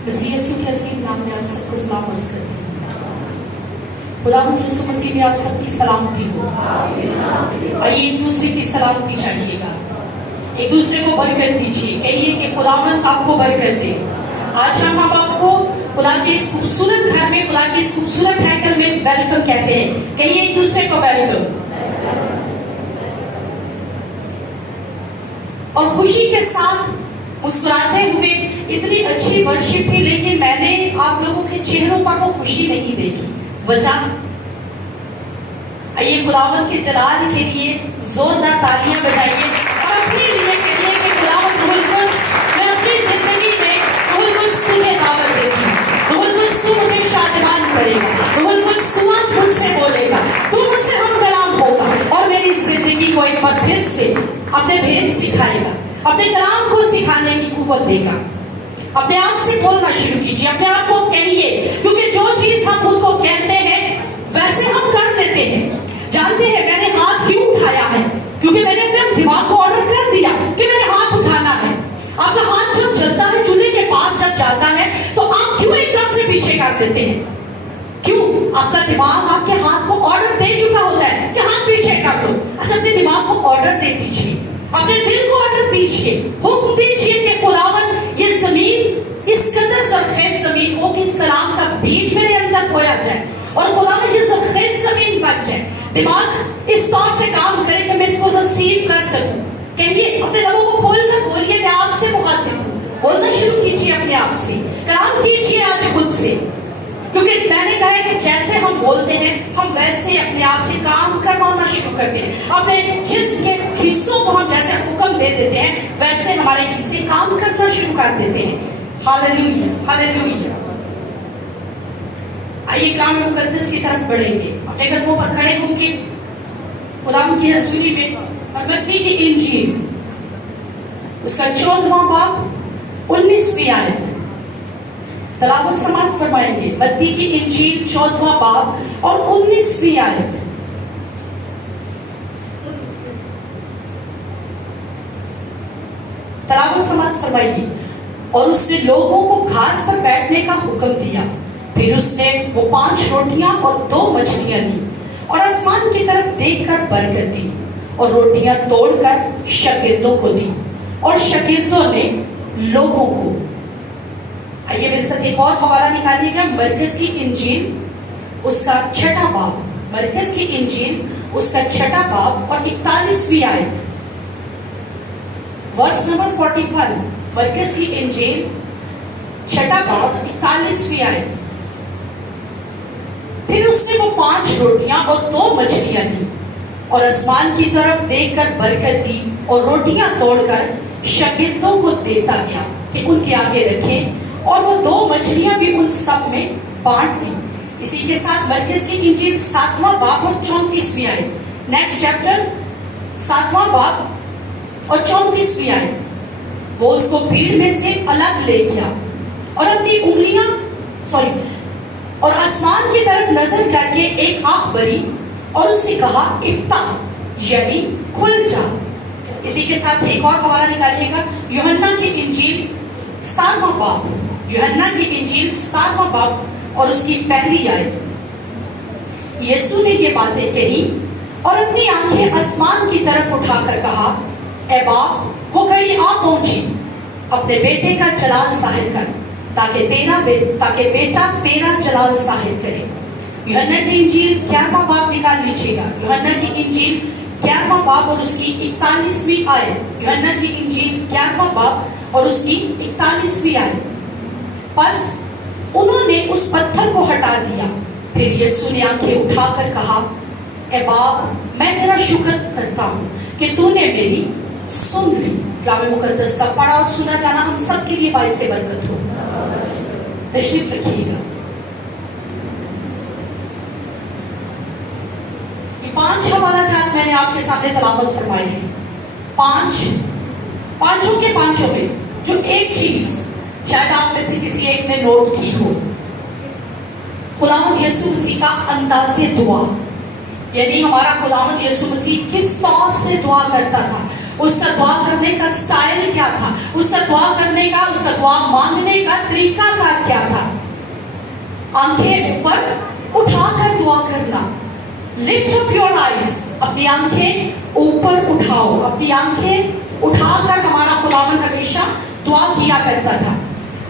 मसीह यीशु के अजीम नाम में आप सबको सलाम अर्ज करती हूँ। खुदा मुझे यीशु मसीह में आप सबकी सलामती हो। आइए एक दूसरे की सलामती चाहिएगा, एक दूसरे को बरकत दीजिए। कहिए कि खुदावंद आपको बरकत दे। आज हम आपको खुदा के इस खूबसूरत घर में, खुदा की इस खूबसूरत हैकल में वेलकम कहते हैं। कहिए एक दूसरे को वेलकम। और खुशी के साथ मुस्कुराते हुए इतनी अच्छी वर्शिप थी, लेकिन मैंने आप लोगों के चेहरों पर वो खुशी नहीं देखी। वजह, आइए खुदावंद के जलाल के लिए जोरदार तालियां बजाइए और अपने लिए कहिए कि खुदावंद रूहुल कुद्स, मैं अपनी जिंदगी में रूहुल कुद्स तुझे दावत देती हूँ। रूहुल कुद्स तू मुझे शादिमान करेगा। रूहुल कुद्स तू आज मुझसे बोलेगा, तू मुझसे हम कलाम होगा और मेरी जिंदगी को एक बार फिर से अपने भेद सिखाएगा, अपने कलाम को सिखाने की कुव्वत देगा। अपने आप से बोलना शुरू कीजिए, अपने आप को कहिए, क्योंकि जो चीज हम खुद को कहते हैं वैसे हम कर लेते हैं। जानते हैं मैंने हाथ क्यों उठाया है? क्योंकि मैंने अपने दिमाग को ऑर्डर कर दिया कि मैंने हाथ उठाना है। आपका हाथ जब चलता है, चूल्हे के पास जब जाता है, तो आप क्यों एकदम से पीछे कर देते हैं? क्यों? आपका दिमाग आपके हाथ को ऑर्डर दे चुका होता है कि हाथ पीछे कर दो। अच्छा, अपने दिमाग को ऑर्डर दे दीजिए, अपने दिल को ऑर्डर दीजिए, हुक्म दीजिए कि खुदावंद ये जमीन, इस कदर सरखेज जमीन हो कि इस कलाम का बीज मेरे अंदर बोया जाए और खुदावंद ये सरखेज जमीन बन जाए। दिमाग इस बात से काम करे कि मैं इसको नसीब कर सकूं। कहिए, अपने लोगों को खोलकर बोलिए, मैं आपसे मुखातिब हूं। बोलना शुरू कीजिए अपने आप से, कलाम कीजिए आज खुद से, क्योंकि मैंने कहा है कि जैसे हम बोलते हैं हम वैसे अपने आप से काम करवाना शुरू करते हैं। अपने जिस्म के हिस्सों को हम जैसे हुक्म दे देते हैं वैसे हमारे हिस्से काम करना शुरू कर देते हैं। Hallelujah, hallelujah. आइए कलाम मुकद्दस की तरफ बढ़ेंगे, अपने कदमों पर खड़े होंगे खुदा की हजूरी में। और मत्ती की इंजील उसका 14वां बाब 19वीं आयत तलावत समाप्त फरमाएंगे। मत्ती की इंजील 14वां बाब और 19वीं आयत। तलावत समाप्त फरमाइए। और उसने लोगों को घास पर बैठने का हुक्म दिया। फिर उसने वो 5 रोटियां और 2 मछलियां ली और आसमान की तरफ देखकर बरकत दी और रोटियां तोड़कर शागिर्दों को दी और शागिर्दों ने लोगों को। आइए मेरे साथ एक और हवाला निकालिएगा, मरकस की इंजील उसका 6वां बाब, मरकस की इंजील उसका 6वां बाब और 41वीं आयत, वर्स नंबर 41। मरकस की इंजील 6वां बाब 41वीं आयत। फिर उसने वो 5 रोटियां और 2 मछलियां ली और आसमान की तरफ देखकर बरकत दी और रोटियां तोड़कर शागिर्दों को देता गया कि उनके आगे रखें, और वो 2 मछलियां भी उन सब में बांट दी। इसी के साथ मरकस की इंजील 7वां बाब और 34वीं आयत, नेक्स्ट चैप्टर 7वां बाब और 34वीं आयत। वो उसको भीड़ में से अलग ले गया और अपनी उंगलियां और आसमान की तरफ नजर करके एक आंख भरी और उससे कहा, इफ्ता, यानी खुल जा। इसी के साथ एक और हवाला निकालिएगा, यूहन्ना की इंजील 7वां बाब, यूहन्ना की इंजील 7वां बाब और उसकी पहली आयत। यीशु ने ये बातें कही और अपनी आंखें आसमान की तरफ उठाकर कहा, ए बाप, वो घड़ी आ पहुंची, अपने बेटे का जलाल जाहिर कर, ताकि बेटा तेरा जलाल जाहिर करे। यूहन्ना की इंजील 11वां बाब निकाल लीजिएगा, यूहन्ना की इंजील 11वां बाब और उसकी 41वीं आयत। यूहन्ना की इंजील 11वां बाब और उसकी 41वीं आयत। बस उन्होंने उस पत्थर को हटा दिया। फिर यीशु ने आंखें उठाकर कहा, ए बाप, मैं तेरा शुक्र करता हूँ कि तूने मेरी सुन ली। कलाम मुकद्दस का पढ़ा और सुना जाना हम सबके लिए बाइस से बरकत हो। तशरीफ रखिएगा। ये 5 हवाला जात मैंने आपके सामने तलावत फरमाए हैं। 5 के 5 में जो एक चीज शायद आप में से किसी एक ने नोट की हो, खुदावंद यीशु मसीह का अंदाज़े दुआ, यानी हमारा खुदावंद यीशु मसीह किस तौर से दुआ करता था, उसका दुआ करने का स्टाइल क्या था, उसका दुआ करने का, उसका दुआ मांगने का तरीका क्या क्या था? आंखें ऊपर उठाकर दुआ करना। लिफ्ट अप योर आईज, अपनी आंखें ऊपर उठाओ। अपनी आंखें उठाकर हमारा खुदावंद हमेशा दुआ किया करता था।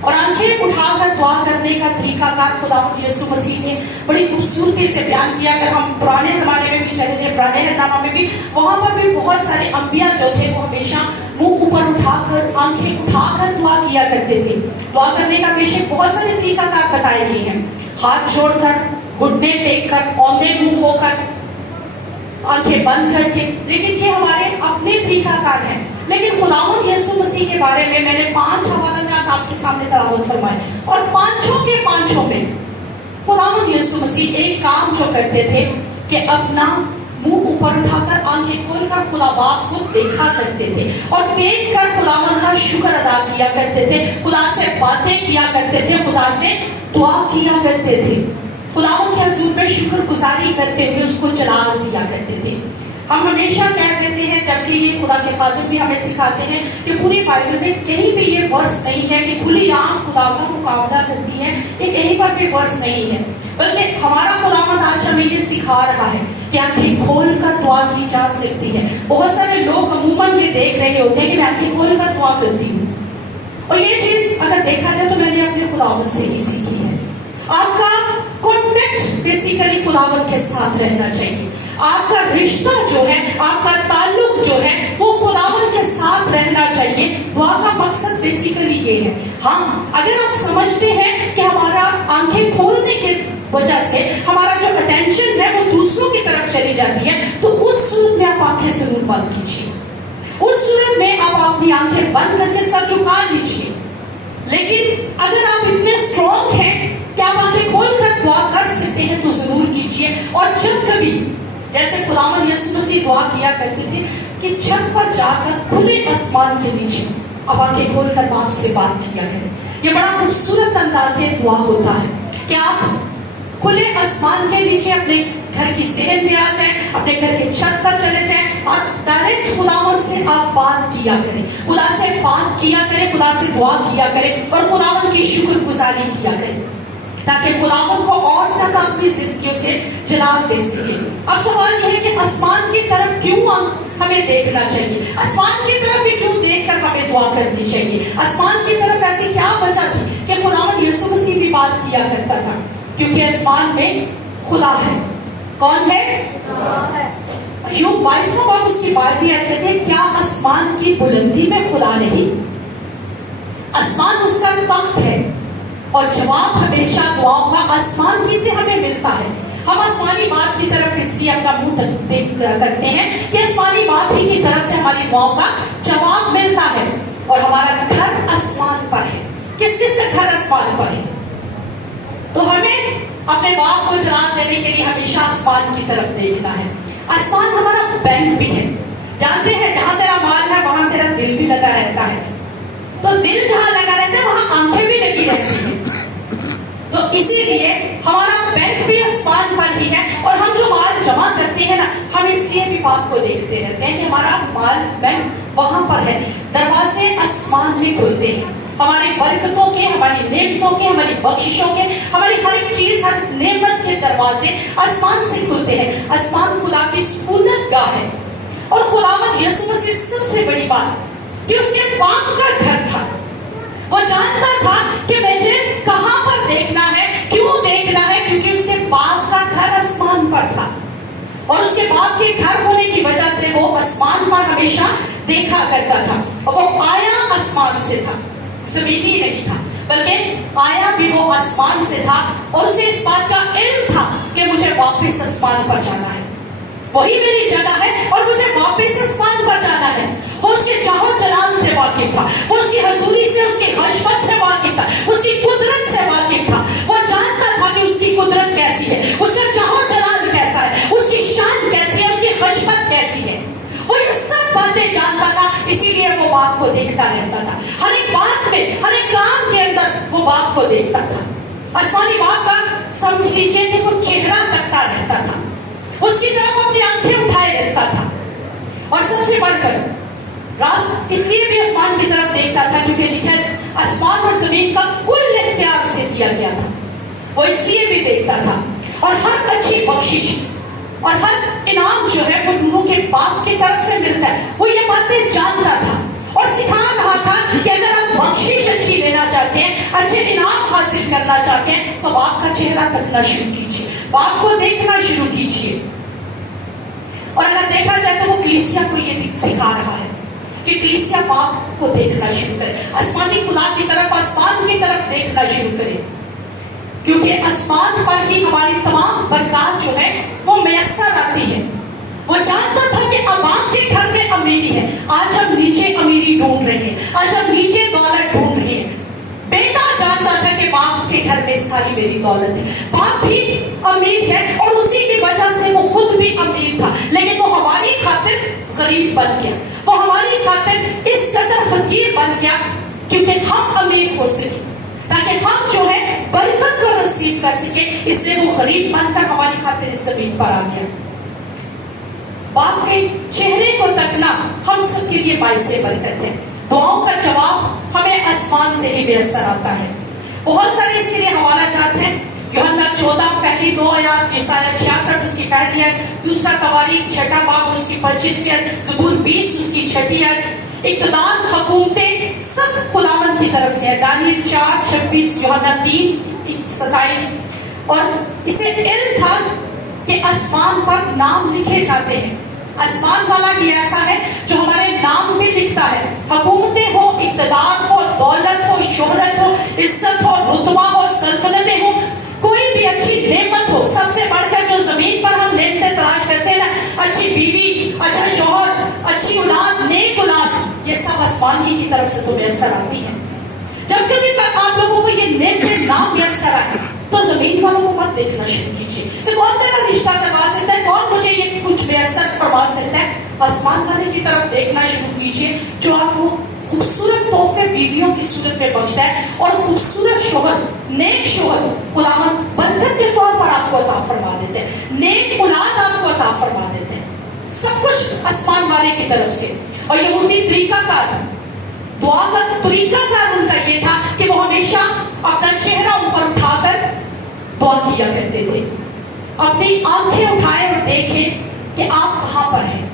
और आंखें उठाकर दुआ करने का तरीकाकार खुदावंद यीशु मसीह ने बड़ी खूबसूरती से बयान किया। अगर हम पुराने जमाने में भी चले जाए, पुराने अहदनामा में भी, वहां पर भी बहुत सारे अंबिया जो थे वो हमेशा मुंह ऊपर उठाकर, आंखें उठाकर दुआ किया करते थे। दुआ करने का बेशक बहुत सारे तरीकाकार बताए गए हैं। हाथ जोड़कर, घुटने टेक कर, औंधे मुंह होकर, आंखें बंद करके, लेकिन ये हमारे अपने तरीकाकार हैं। लेकिन खुदावंद यीशु मसीह के बारे में मैंने 5 हवाला जात आपके सामने तलावत फरमाए, और पांचों में खुदावंद यीशु मसीह एक काम जो करते थे कि अपना मुंह ऊपर उठाकर, आंखें खोलकर खुदा बाप को देखा करते थे, और देख कर खुदावंद का शुक्र अदा किया करते थे, खुदा से बातें किया करते थे, खुदा से दुआ किया करते थे, खुदावंद के हुजूर में शुक्र गुजारी करते हुए उसको जलाल दिया करते थे। हम हमेशा कह देते हैं, जबकि ये खुदा के खादिम भी हमें सिखाते हैं कि पूरी बाइबल में कहीं भी ये वर्स नहीं है कि खुली आंख खुदा का मुकाबला करती है, ये कहीं पर भी वर्स नहीं है। बल्कि हमारा खुदावंद आज हमें ये सिखा रहा है कि आंखें खोल कर दुआ की जा सकती है। बहुत सारे लोग अमूमन ये देख रहे होते हैं कि मैं आंखें खोल कर दुआ करती हूँ, और ये चीज अगर देखा जाए तो मैंने अपने खुदावंद से ही सीखी है। आपका कॉन्टेक्ट बेसिकली खुदावंद के साथ रहना चाहिए। आपका रिश्ता जो है, आपका ताल्लुक जो है, वो खुदावंद के साथ रहना चाहिए। दुआ का मकसद बेसिकली ये है। हाँ, अगर आप समझते हैं कि हमारा आंखें खोलने के वजह से हमारा जो अटेंशन है वो दूसरों की तरफ चली जाती है, तो उस सूरत में आप आंखें जरूर बंद कीजिए। उस सूरत में आप अपनी आंखें बंद करके सर झुका लीजिए। लेकिन अगर आप इतने स्ट्रॉन्ग हैं कि आप आंखें खोलकर दुआ कर सकते हैं तो जरूर कीजिए। और जब कभी, जैसे खुदावंद यीशु मसीह दुआ किया करते थे कि छत पर जाकर खुले आसमान के नीचे अब आंखें खोलकर बाप से बात किया करें। ये बड़ा खूबसूरत अंदाज़े दुआ होता है कि आप खुले आसमान के नीचे अपने घर की सेहत में आ जाएं, अपने घर के छत पर चले जाएं और डायरेक्ट खुदावंद से आप बात किया करें, खुदा से बात किया करें, खुदा से दुआ किया करें और खुदावंद की शुक्रगुजारी किया करें, ताकि खुदावंद को और ज्यादा अपनी जिंदगियों से जलाल दे सके। अब सवाल यह है कि आसमान की तरफ क्यों हमें देखना चाहिए? आसमान की तरफ ही क्यों देखकर हमें दुआ करनी चाहिए? आसमान की तरफ ऐसी क्या वजह थी कि खुदावंद यीशु मसीह भी बात किया करता था? क्योंकि आसमान में खुदा है। कौन है? अय्यूब 22वां बाब उसकी 12वीं आयत कहते हैं, क्या आसमान की बुलंदी में खुदा नहीं? आसमान उसका तख्त है और जवाब हमेशा दुआओं का आसमान ही से हमें मिलता है। हम आसमानी बाप की तरफ इसलिए अपना मुंह देख करते हैं कि आसमानी बाप ही की तरफ से हमारी दुआओं का जवाब मिलता है, और हमारा घर आसमान पर है। किस किस का घर आसमान पर है? तो हमें अपने बाप को जलाल देने के लिए हमेशा आसमान की तरफ देखना है। आसमान हमारा बैंक भी है। जानते हैं, जहां तेरा माल है वहां तेरा दिल भी लगा रहता है। तो दिल जहां लगा रहता है वहां आंखें भी लगी रहती हैं। तो इसीलिए हमारा बैंक भी आसमान पर ही है, और हम जो माल जमा करते हैं ना, हम इसलिए भी बाप को देखते रहते हैं कि हमारा माल बैंक वहां पर है। दरवाजे आसमान में खुलते हैं, हमारी बरकतों के, हमारी नेमतों के, हमारी बख्शिशों के, हमारी हर एक चीज, हर नेमत के दरवाजे आसमान से खुलते हैं। आसमान खुदा की सुन्नत गाह है। और खुदावंद यीशु मसीह सबसे बड़ी बात कि उसके बाप का घर था। वो जानता था कि मुझे कहां पर देखना है, क्यों देखना है, क्योंकि उसके बाप का घर आसमान पर था, और उसके बाप के घर होने की वजह से वो आसमान पर हमेशा देखा करता था। और वो आया आसमान से था, जमीनी नहीं था, बल्कि आया भी वो आसमान से था, और उसे इस बात का इल्म था कि मुझे वापस आसमान पर जाना है, वही मेरी जगह है और मुझे वापस आसमान पर जाना है। वो उसके चाहो जलाल से वाकिफ था, वो उसकी हजूरी से, उसकी खशमत से वाकिफ था, उसकी कुदरत से वाकिफ था। वो जानता था कि उसकी कुदरत कैसी है, उसका चाहो जलाल कैसा है, उसकी शान कैसी है, उसकी खशमत कैसी है। वो ये सब बातें जानता था, इसीलिए वो बाप को देखता रहता था। हर एक बात में, हर एक काम के अंदर वो बाप को देखता था। आसमानी बाप का समझ लीजिए कि वो चेहरा तकता रहता था, उसकी तरफ अपनी आंखें उठाए रहता था। और सबसे बढ़कर राज इसलिए भी आसमान की तरफ देखता था क्योंकि लिखा है आसमान और जमीन का कुल इख्तियार उसे दिया وہ اس لیے بھی دیکھتا تھا، اور ہر اچھی بخشش اور ہر انعام جو ہے وہ نوروں کے باپ کی طرف سے ملتا ہے. وہ یہ باتیں جانتا تھا اور سکھا رہا تھا کہ اگر آپ بخشش اچھی لینا چاہتے ہیں، اچھے انعام حاصل کرنا چاہتے ہیں، تو باپ کا چہرہ تکنا شروع کیجیے، باپ کو دیکھنا شروع کیجیے. اور اگر دیکھا جائے تو وہ کلیسیا کو یہ سکھا رہا ہے کہ کلیسیا باپ کو دیکھنا شروع کرے، آسمانی خدا کی طرف، آسمان کی طرف دیکھنا شروع کرے، کیونکہ آسمان پر ہی ہماری تمام برکات جو ہے وہ میسر آتی ہے. وہ جانتا تھا کہ اب آپ کے گھر میں امیری ہے. آج ہم نیچے امیری ڈھونڈ رہے ہیں، آج ہم نیچے دولت ڈھونڈ رہے ہیں. بیٹا جانتا تھا کہ باپ کے گھر میں ساری میری دولت ہے، باپ بھی امیر ہے اور اسی کی وجہ سے وہ خود بھی امیر تھا، لیکن وہ ہماری خاطر غریب بن گیا، وہ ہماری خاطر اس قدر فقیر بن گیا کیونکہ ہم امیر ہو سکے، تاکہ ہم جو ہے برکت کو نصیب کر سکے. اس لیے وہ غریب بن کر ہماری خاطر اس زمین پر آ گیا. باپ کے چہرے کو تکنا ہم سب کے لیے باعث برکت ہے. دعاؤں کا جواب ہمیں آسمان سے ہی میسر آتا ہے. بہت سارے اس کے لیے حوالہ جات ہیں. یوحنا 14 پہلی 2 آیات، یسایہ 66 اس کی پہلی آیت، دوسرا تواریخ 6 باب اس کی 25 آیت، زبور 20 اس کی 6 آیت. اقتدار، حکومتیں سب خداوند کی طرف سے ہے. دانیل 4:26، یوحنا 3:27. اور اسے علم تھا کہ آسمان پر نام لکھے جاتے ہیں. آسمان والا ہی ایسا ہے جو ہمارے نام بھی لکھتا ہے. حکومتیں ہو، اقتدار ہو، دولت ہو، شہرت ہو، عزت ہو، رتبہ ہو، سلطنتیں ہو، کوئی بھی اچھی نعمت ہو، سب سے بڑھ کر جو زمین پر ہم نعمتیں تلاش کرتے ہیں نا، اچھی بیوی، اچھا شوہر، اچھی اولاد، نیک اولاد، یہ سب آسمان ہی کی طرف سے تو میسر آتی ہے. جب کبھی آپ لوگوں کو یہ نعمتیں نہ میسر آئے تو زمین والوں کو مت دیکھنا شروع کیجیے کہ کون میرا رشتہ کروا سکتا ہے، کون مجھے یہ کچھ میسر فرما سکتا ہے. آسمان والے کی طرف دیکھنا شروع کیجیے جو آپ کو خوبصورت تحفے بیویوں کی صورت میں بخشتا ہے، اور خوبصورت شوہر، نیک شوہر خداوند برکت کے طور پر آپ کو عطا فرما دیتے ہیں، نیک اولاد آپ کو عطا فرما دیتے ہیں. سب کچھ آسمان والے کی طرف سے. اور یہودی طریقہ کار، دعا کا طریقہ کار ان کا یہ تھا کہ وہ ہمیشہ اپنا چہرہ اوپر اٹھا کر دعا کیا کرتے تھے. اپنی آنکھیں اٹھائے اور دیکھیں کہ آپ کہاں پر ہیں.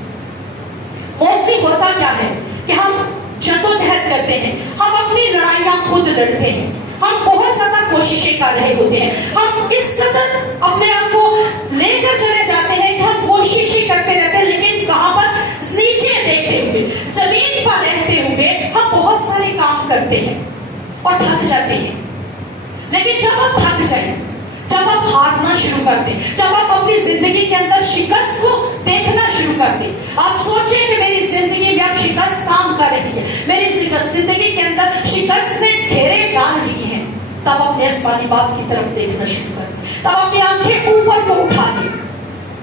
موسٹلی ہوتا کیا ہے کہ ہم جدوجہد کرتے ہیں، ہم اپنی لڑائیاں خود لڑتے ہیں، ہم بہت زیادہ کوششیں کر رہے ہوتے ہیں، ہم اس قدر اپنے آپ کو لے کر چلے جاتے ہیں کہ ہم کوششیں کرتے رہتے ہیں، لیکن کہاں پر؟ نیچے دیکھتے ہوئے، زمین پر رہتے ہوئے ہم بہت سارے کام کرتے ہیں اور تھک جاتے ہیں. لیکن جب آپ تھک جائیں، جب آپ ہارنا شروع کر دیں، جب آپ اپنی زندگی کے اندر شکست کو دیکھنا شروع کر دیں، آپ سوچیں کہ میری زندگی میں اب شکست کام کر رہی ہے، میری زندگی کے اندر شکست نے ڈھیرے ڈال رہی ہیں، تب اپنے آسمانی باپ کی طرف دیکھنا شروع کر دیں. تب اپنی آنکھیں اوپر کو اٹھا لیں،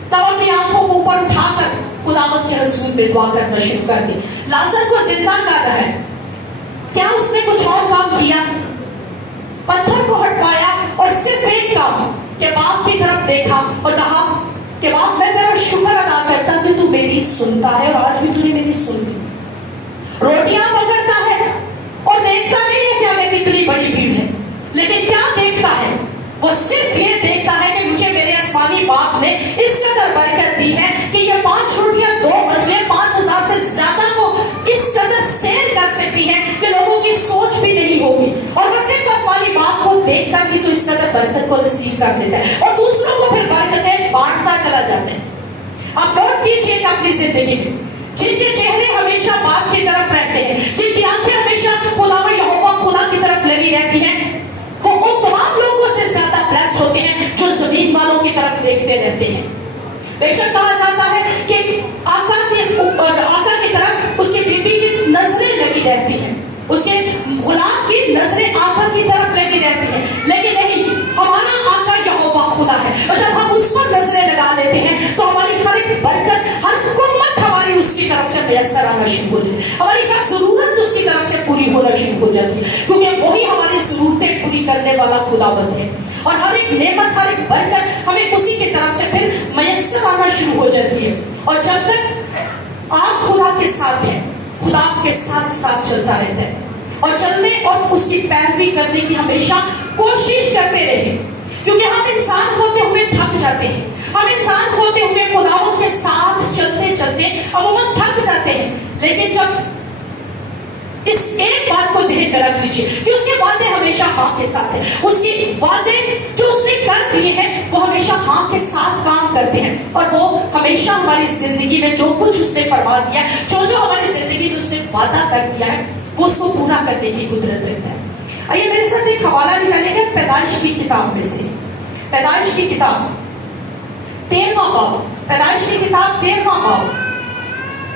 تب اپنی آنکھوں کو اوپر اٹھا کر خداوند کے حضور میں دعا کرنا شروع کر دیں. لازر کو زندہ کر رہا ہے، کیا اس نے کچھ اور کام کیا؟ پتھر کو ہٹوایا اور صرف ایک کام کہ باپ کی طرف دیکھا اور کہا کہ باپ میں تیرا شکر ادا کرتا کہ تو میری سنتا ہے، اور آج بھی تو نے میری سن لی. روٹیاں پکڑتا ہے اور دیکھتا نہیں ہے کہ ہمیں کتنی بڑی بھیڑ ہے، لیکن کیا دیکھتا ہے؟ وہ صرف یہ دیکھتا ہے کہ مجھے میرے آسمانی باپ نے اس قدر برکت دی ہے کہ یہ 5 روٹیاں 2 مچھلیاں 5000 سے زیادہ کو اس قدر سیر کر سکتی ہیں کہ لوگوں کی سوچ بھی نہیں ہوگی. اور وہ صرف آسمانی باپ کو دیکھ کر ہی تو اس قدر برکت کو رسیو کر لیتا ہے اور دوسروں کو پھر برکتیں بانٹتا چلا جاتا ہے. آپ نوٹ کیجیے کہ اپنی زندگی میں جن کے چہرے ہمیشہ باپ کی طرف رہتے ہیں، جن کی آنکھیں ہمیشہ خدا و یہوہ خدا کی طرف لگی رہتی ہیں، وہ ان تمام لوگوں سے زیادہ بلیسڈ ہوتے ہیں جو زمین والوں کی طرف دیکھتے رہتے ہیں. بے شک کہا جاتا ہے کہ آقا کی طرف اس کی بیوی کی نظریں لگی رہتی ہیں، اس کے غلام کی نظریں آقا کی طرف لگی رہتی ہیں، لیکن نہیں، ہمارا آقا یہوہ خدا ہے، اور جب ہم اس پر نظریں لگا لیتے ہیں تو ہماری ہر ایک برکت، ہر حکومت ہماری اس کی طرف سے میسر آنا شروع ہو جاتی ہے، ہماری ہر ضرورت اس کی طرف سے پوری ہونا شروع ہو جاتی ہے، کیونکہ وہی ہماری ضرورتیں پوری کرنے والا خداوند ہے. اور ہر ایک نعمت، ہر ایک برکت ہمیں اسی کی طرف سے پھر میسر آنا شروع ہو جاتی ہے. اور جب تک آپ خدا کے ساتھ ہیں، خدا آپ کے ساتھ ساتھ چلتا رہتا ہے، اور چلنے اور اس کی پیروی کرنے کی ہمیشہ کوشش کرتے رہیں. کیونکہ ہم انسان ہوتے ہوئے تھک جاتے ہیں. ہم انسان ہوتے ہوئے خداوند کے ساتھ چلتے چلتے عموماً تھک جاتے ہیں. لیکن جب اس ایک بات کو ذہن میں رکھ لیجیے کہ اس کے وعدے ہمیشہ ہاں کے ساتھ ہیں. اس کے وعدے جو اس نے کر دیے ہیں وہ ہمیشہ ہاں کے ساتھ کام کرتے ہیں, اور وہ ہمیشہ ہماری زندگی میں جو کچھ اس نے فرما دیا, جو ہماری زندگی میں اس نے وعدہ کر دیا ہے, وہ اس کو پورا کرنے کی قدرت رکھتا ہے. آئیے میرے ساتھ ایک حوالہ نکالیں گے پیدائش کی کتاب میں سے. پیدائش کی کتاب 13واں باب. پیدائش کی کتاب 13واں باب.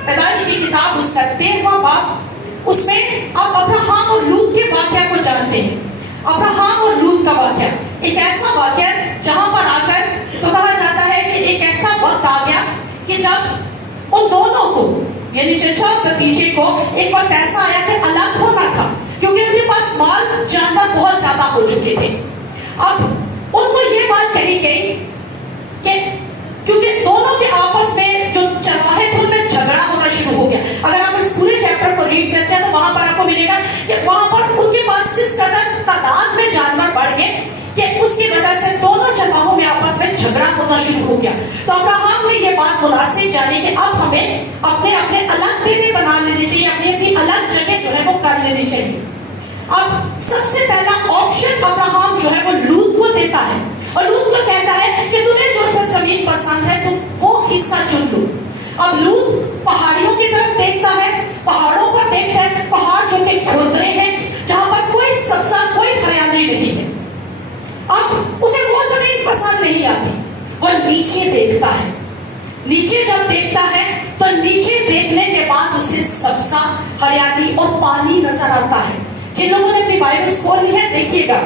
پیدائش کی کتاب اس کا 13واں باب. اس میں آپ ابراہم اور لوط کے واقعہ کو جانتے ہیں. ابراہم اور لوط کا واقعہ ایک ایسا واقعہ جہاں پر آ کر تو کہا جاتا ہے کہ ایک ایسا وقت آ گیا کہ جب ان دونوں کو یعنی چچا اور بھتیجے کو ایک وقت ایسا آیا کہ الگ ہونا تھا, کیونکہ ان کے پاس مال جانور بہت زیادہ ہو چکے تھے. اب ان کو یہ بات کہی گئی کہ کیونکہ دونوں کے آپس میں جو چرواہے تھے ان میں جھگڑا ہونا شروع ہو گیا. اگر آپ اس پورے چیپٹر کو ریڈ کرتے ہیں تو وہاں پر آپ کو ملے گا کہ وہاں پر ان کے پاس جس قدر تعداد میں جانور بڑھ گئے کہ اس کی وجہ سے دونوں چرواہوں میں آپس میں جھگڑا ہونا شروع ہو گیا. تو ابراہم نے یہ بات مناسب جانی کہ اب ہمیں اپنے اپنے الگ ڈیرے بنا لینے چاہیے, اپنی اپنی الگ جگہ جو ہے وہ کر لینی چاہیے. اب سب سے پہلا آپشن ابراہم جو ہے وہ لوط کو دیتا ہے, اور لوط کو کہتا ہے کہ تمہیں جو سرزمین پسند ہے تم وہ حصہ چن لو. اب لوط پہاڑیوں کی طرف دیکھتا ہے, پہاڑوں پر دیکھتا ہے, پہاڑ جو کہ کھردرے ہیں, جہاں پر کوئی سبزہ کوئی ہریالی نہیں ہے. اب اسے وہ زمین پسند نہیں آتی. وہ نیچے دیکھتا ہے. نیچے جب دیکھتا ہے تو نیچے دیکھنے کے بعد اسے سبزہ, ہریالی اور پانی نظر آتا ہے. جن لوگوں نے اپنی بائبل کھول لی ہے دیکھیے گا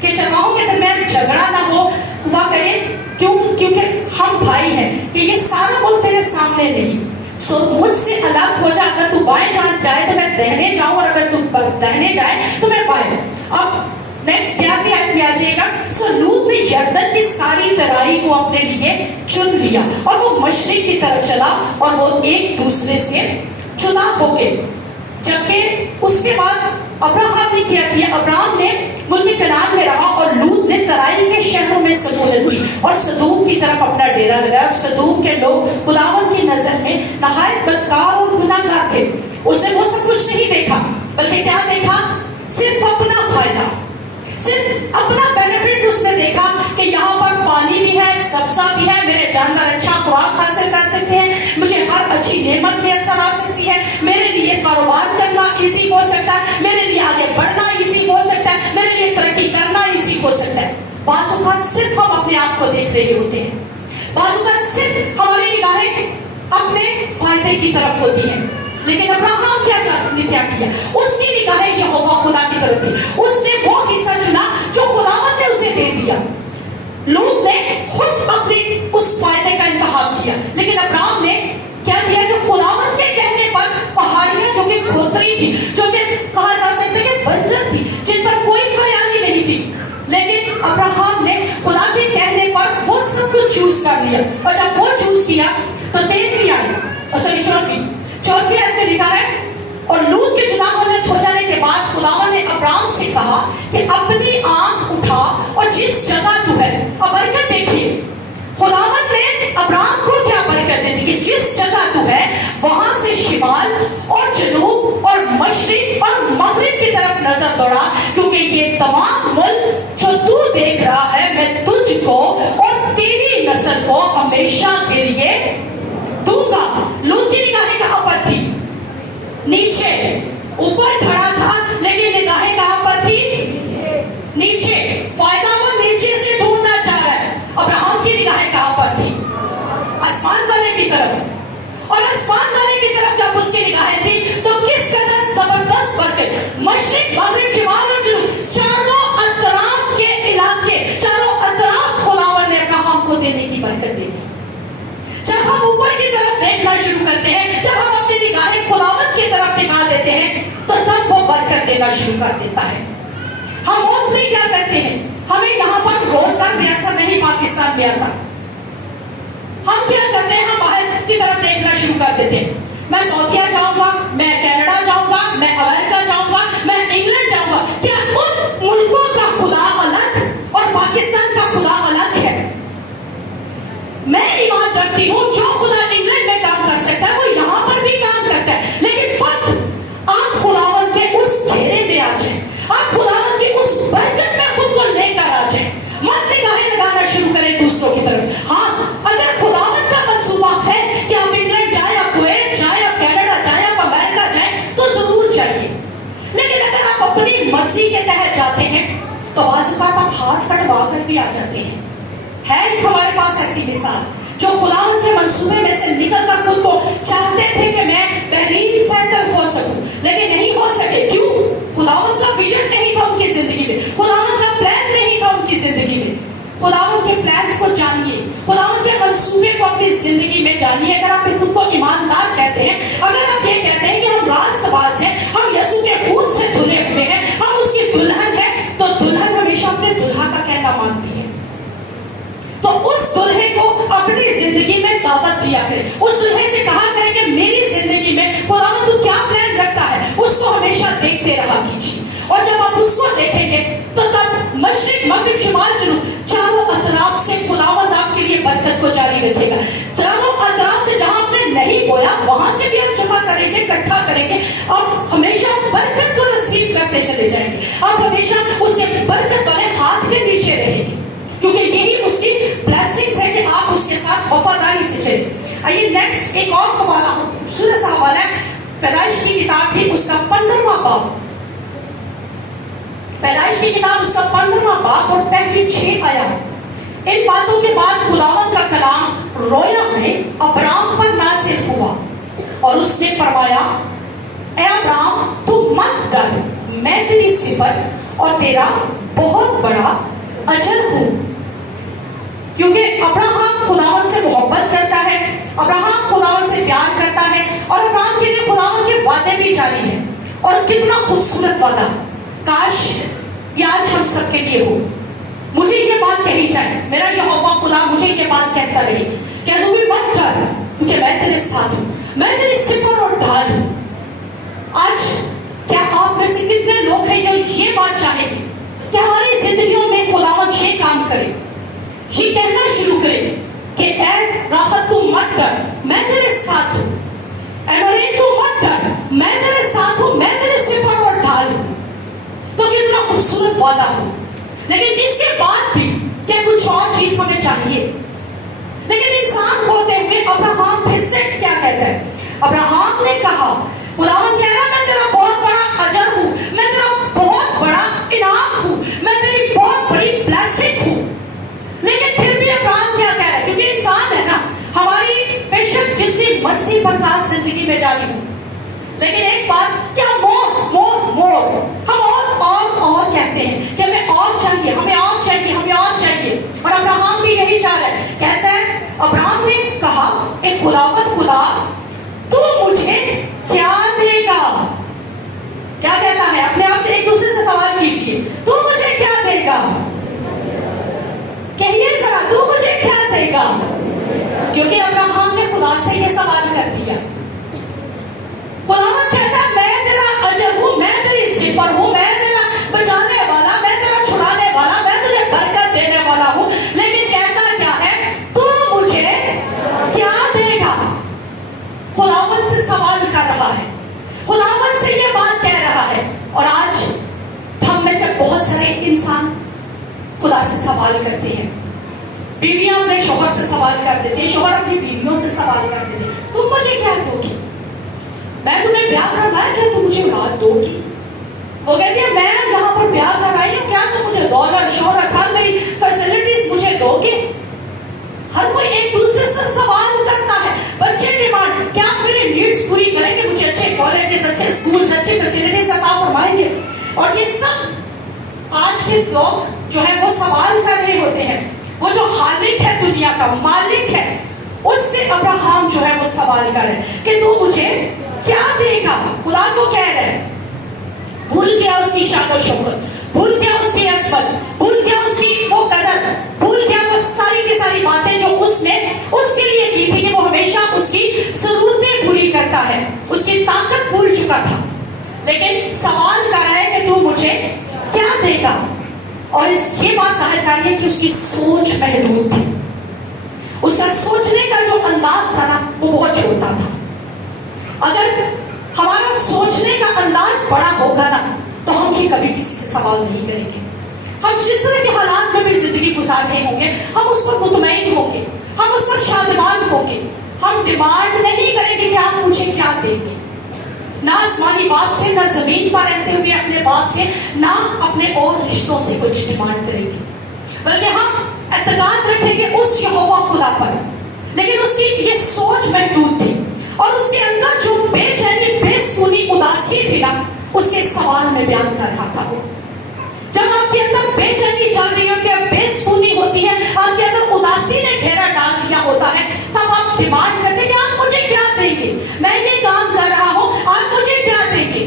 کہ چرواہوں کے درمیان جھگڑا نہ ہوا کرے, کیونکہ ہم بھائی ہیں, کہ یہ سارا ملک تیرے سامنے نہیں, سو مجھ سے الگ ہو جا. اگر تو بائیں جائے تو میں دہنے جاؤں, اور اگر تو دہنے جائے تو میں بائیں. اب نیکسٹ 11ویں آیت میں آ جائے گا. سو لوط نے یردن کی ساری ترائی کو اپنے لیے چن لیا, اور وہ مشرق کی طرف چلا, اور وہ ایک دوسرے سے جدا ہو گئے. جبکہ اس کے بعد ابراہم نے کیا کیا, ابراہم نے ملک کنعان میں رہا, اور لوط نے ترائی کے شہروں میں سکونت کی اور سدوم کی طرف اپنا ڈیرا لگایا. اور سدوم کے لوگ خداوند کی نظر میں نہایت بدکار اور گناہگار تھے. اس نے وہ سب کچھ نہیں دیکھا, بلکہ کیا دیکھا؟ صرف اپنا فائدہ, صرف اپنا بینیفٹ اس نے دیکھا کہ یہاں پر پانی بھی ہے, سبزہ بھی ہے, میرے جانور اچھا خوراک حاصل کر سکتے ہیں, مجھے ہر اچھی نعمت میسر آ سکتی ہے, میرے لیے کاروبار کرنا ایزی ہو سکتا ہے, میرے لیے آگے بڑھنا ایزی ہو سکتا ہے, میرے لیے ترقی کرنا ایزی ہو سکتا ہے. بعض اوقات صرف ہم اپنے آپ کو دیکھ رہے ہوتے ہیں, بعض اوقات صرف ہماری نگاہیں اپنے فائدے کی طرف ہوتی ہیں. لیکن ابراہم نے کیا کیا؟ اس کی نگاہیں یہوہ خدا کی طرف تھی. اس نے وہ حصہ چنا جو خداوند نے اسے دے دیا. لوط نے خود اپنے اس فائدے کا انتخاب کیا, لیکن ابراہم نے کیا کیا کہ خداوند کے کہنے پر پہاڑیاں جو کہ کھردری تھی, جو کہ کہا جا سکتا ہے کہ بنجر تھی, جن پر کوئی ہریالی نہیں تھی, لیکن ابراہم نے خدا کے کہنے پر وہ سب کچھ چوز کر لیا. اور جب وہ چوز کیا تو 13ویں آئی, چوتھی آیت میں لکھا ہے, اور لوط کے جدا ہونے ہو جانے کے بعد خداوند نے ابراہم سے کہا کہ اپنی آنکھ اٹھا اور جس جگہ تو ہے. اب برکت دیکھیے, خداوند نے ابراہم کو کیا برکت دی کہ جس جگہ تو ہے وہاں سے شمال اور جنوب اور مشرق اور مغرب کی طرف نظر دوڑا, کیونکہ یہ تمام ملک جو تو دیکھ رہا ہے میں تجھ کو اور تیری نسل کو ہمیشہ کے لیے دوں گا. لوط کی نگاہیں کہاں پر تھی؟ نیچے. اوپر کھڑا تھا لیکن نگاہیں کہاں پر تھی؟ نیچے. فائدہ وہ نیچے سے ڈھونڈنا چاہ رہا ہے. ابراہم کی نگاہیں کہاں پر تھی؟ آسمان والے کی طرف. اور آسمان والے کی طرف جب اس کی نگاہیں تھی تو کس قدر زبردست برکت, مشرق مغرب شمال اور جنوب چاروں اطراف کے علاقے, چاروں اطراف خداوند نے ابراہم کو دینے کی برکت دی. جب ہم اوپر کی طرف دیکھنا شروع کرتے ہیں, جب ہم اپنی نگاہیں خداوند کی طرف نکال دیتے ہیں تو تب وہ برکت دینا شروع کر دیتا ہے. ہم موسٹلی کیا کرتے ہیں, ہمیں یہاں پر روزگار میسر نہیں پاکستان میں آتا. ہم کیا کرتے ہیں, ہم باہر کی طرف دیکھنا شروع کر دیتے ہیں. میں سعودیہ جاؤں گا, میں کینیڈا جاؤں گا, میں امریکہ جاؤں گا, میں انگلینڈ جاؤں گا. کیا ان ملکوں کا خدا الگ اور پاکستان کا خدا जाएं, आप खुदावंद की उस बरकत में खुद को लेकर आ जाएं। मत निगाहें लगाना शुरू करें दूसरों की तरफ। हाँ, अगर खुदावंद का मंसूबा है कि आप इंग्लैंड जाए, आप कुवैत जाए, आप कनाडा जाए, आप अमेरिका जाए, तो जरूर जाइए। लेकिन अगर आप अपनी मर्जी के तहत जाते हैं तो आज आप हाथ कटवा कर भी आ जाते हैं। है हमारे पास ऐसी मिसाल जो खुदावंद के मंसूबे में से निकल कर खुद को चाहते थे कि मैं बेहतरीन सेटल हो सकूं, लेकिन नहीं हो सके। क्यों? खुदावंद का विजन नहीं था उनकी जिंदगी में, खुदावंद का प्लान नहीं था उनकी जिंदगी में। खुदावंद के प्लान्स को जानिए, खुदावंद के मंसूबे को अपनी जिंदगी में जानिए। अगर आप खुद को ईमानदार कहते हैं, अगर आप ये कहते हैं कि हम रास्तबाज हैं, हम यीशु के खून से धुले हुए हैं, हम उसकी दुल्हन हैं, तो दुल्हन हमेशा अपने दुल्हा का कहना मानती है। तो उस दुल्हे को अपनी जिंदगी में दावत दिया करें, उस दुल्हे से कहा करें कि मेरी जिंदगी में खुदावंद तू क्या प्लान रखता है, उसको हमेशा देखते रहा कीजिए। और जब आप उसको देखेंगे तो तब मशरिक मगरिब शुमाल जुनूब चारों अतराफ से खुदावंद आपके लिए बरकत को जारी रखेगा। चारों अतराफ से जहां आपने नहीं बोया वहां से भी आप जमा करेंगे, इकट्ठा करेंगे और हमेशा बरकत को रिसीव करते चले जाएंगे। आप हमेशा उसके बरकत वाले हाथ के नीचे रहेंगे, क्योंकि यही उसकी ब्लेसिंग्स है कि आप उसके साथ वफादारी से चले। आइए नेक्स्ट एक और हवाला, खूबसूरत सा हवाला है पैदाइश की किताब भी उसका 15वां बाब, पैदाइश की किताब उसका 15वां बाब और पहली 6 आयत। इन बातों के बाद खुदावंद का कलाम रोया में अब्राम पर नाज़िल हुआ और उसने फरमाया, ए अब्राम तू मत डर, मैं तेरी सिफत और तेरा बहुत बड़ा अजर हूं। क्योंकि अब्राहम खुदावंद से मोहब्बत करता है, अब्राहम खुदावंद से प्यार करता है और अब्राहम के लिए खुदावंद के वादे भी जारी है। और कितना खूबसूरत वादा, काश ये आज हम सबके लिए हो। मुझे ये बात कही जाए, मेरा यहोवा खुदा मुझे ये बात कहता रहे कि तू भी मत डर, क्योंकि मैं तेरे साथ हूं, मैं तेरी सिपर और ढाल हूं। आज क्या आप में से कितने लोग हैं जो ये बात चाहेंगे कि हमारी जिंदगियों में खुदावंद ये काम करे, ये कहना शुरू करे कि ऐ राहत तू मत डर, मैं तेरे साथ हूं, ऐ मरीन तू मत डर, मैं तेरे साथ हूं, मैं तेरे सिपर और ढाल हूं। तो कितना खूबसूरत वादा हो। लेकिन इसके बाद भी क्या कुछ और चीज हमें चाहिए। लेकिन इंसान होते हुए अब्राहम फिर से क्या कहता है? अब्राहम ने कहा, खुदावंद कह रहा मैं तेरा बहुत बड़ा अजर हूं, मैं तेरा बहुत बड़ा इनाम हूं, मैं तेरी बहुत बड़ी ब्लेसिंग हूं। लेकिन फिर भी अब्राहम क्या कह रहा है? क्योंकि इंसान है ना, हमारी बेशक जितनी मर्जी बरकत जिंदगी में जारी हो, लेकिन एक बात कि हम हम और कहते हैं कि हमें और चाहिए, हमें और चाहिए, हमें और चाहिए। और अब्राहम भी यही चाह रहा है। कहता है, अब्राहम ने कहा, एक खुदावंद खुदा तू मुझे क्या देगा? क्या कहता है? अपने आप से एक दूसरे से सवाल कीजिए, तू मुझे क्या देगा? कहिए जरा, तू मुझे क्या देगा? क्योंकि अब्राहम ने खुदा से यह सवाल कर दिया। खुदावंद कहता है, मैं तेरा अजर हूं, मैं तेरी सिपर हूं, मैं तेरा बचाने वाला, मैं तेरा छुड़ाने वाला, मैं तुझे बरकत देने वाला हूं। लेकिन कहता क्या है? तू मुझे क्या देगा? खुदावंद से सवाल कर रहा है, खुदावंद से ये बात कह रहा है। और आज हम में से बहुत सारे इंसान खुदा से सवाल करते हैं। बीवियां अपने शोहर से सवाल कर देते हैं, शोहर अपनी बीवियों से सवाल कर देते हैं, तुम मुझे क्या दोगी? मैं तुम्हें ब्याह करवाया, क्या तुम मुझे औलाद दोगी? वो कहती है, मैं यहाँ पर ब्याह कराई हूँ, क्या तुम मुझे दौलत शोहरत हर मेरी फैसिलिटीज मुझे दोगे? हर कोई एक दूसरे से सवाल करता है। बच्चे डिमांड, क्या आप मेरी नीड्स पूरी करेंगे? मुझे अच्छे कॉलेजेस, अच्छे स्कूल्स, अच्छी फैसिलिटीज अता फरमाएंगे? और ये सब आज के लोग जो है वो सवाल कर रहे होते हैं। वो जो खालिक है, दुनिया का मालिक है, उससे अब्राहम जो है वो सवाल कर रहे हैं कि तू मुझे क्या देगा? खुदा को कह रहे हैं, भूल गया उसकी शान और शौकत, भूल गया उसकी असमत, भूल गया उसकी वो कदर, भूल गया वो सारी की सारी बातें जो उसने उसके लिए की थी कि वो हमेशा उसकी जरूरतें पूरी करता है, उसकी ताकत भूल चुका था। लेकिन सवाल कर रहा है कि तू मुझे क्या देगा? और ये बात जाहिर कर रही है कि उसकी सोच महदूद थी, उसका सोचने का जो अंदाज था ना वो बहुत छोटा था। अगर हमारा सोचने का अंदाज बड़ा होगा ना तो हम भी कभी किसी से सवाल नहीं करेंगे। हम जिस तरह के हालात में भी जिंदगी गुजार रहे होंगे, हम उस पर मुतमईन होंगे, हम उस पर शादमान होंगे। हम डिमांड नहीं करेंगे कि आप मुझे क्या देंगे, ना आसमानी बाप से, ना जमीन पर रहते हुए अपने बाप से, ना अपने और रिश्तों से कुछ डिमांड करेंगे, बल्कि हम एतकाद रखेंगे उस यहोवा खुदा पर। लेकिन उसकी ये सोच महदूद थी, और उसके अंदर जो बेचैनी, बेसुकूनी, उदासी थी ना, उसके सवाल में बयान कर रहा था वो। जब आपके अंदर बेचैनी चल रही होती है, बेसुकूनी होती है, आपके अंदर उदासी ने घेरा डाल दिया होता है, तब आप डिमांड करते हैं कि आप मुझे क्या देंगे, मैं ये काम कर रहा हूं, आप मुझे क्या देंगे,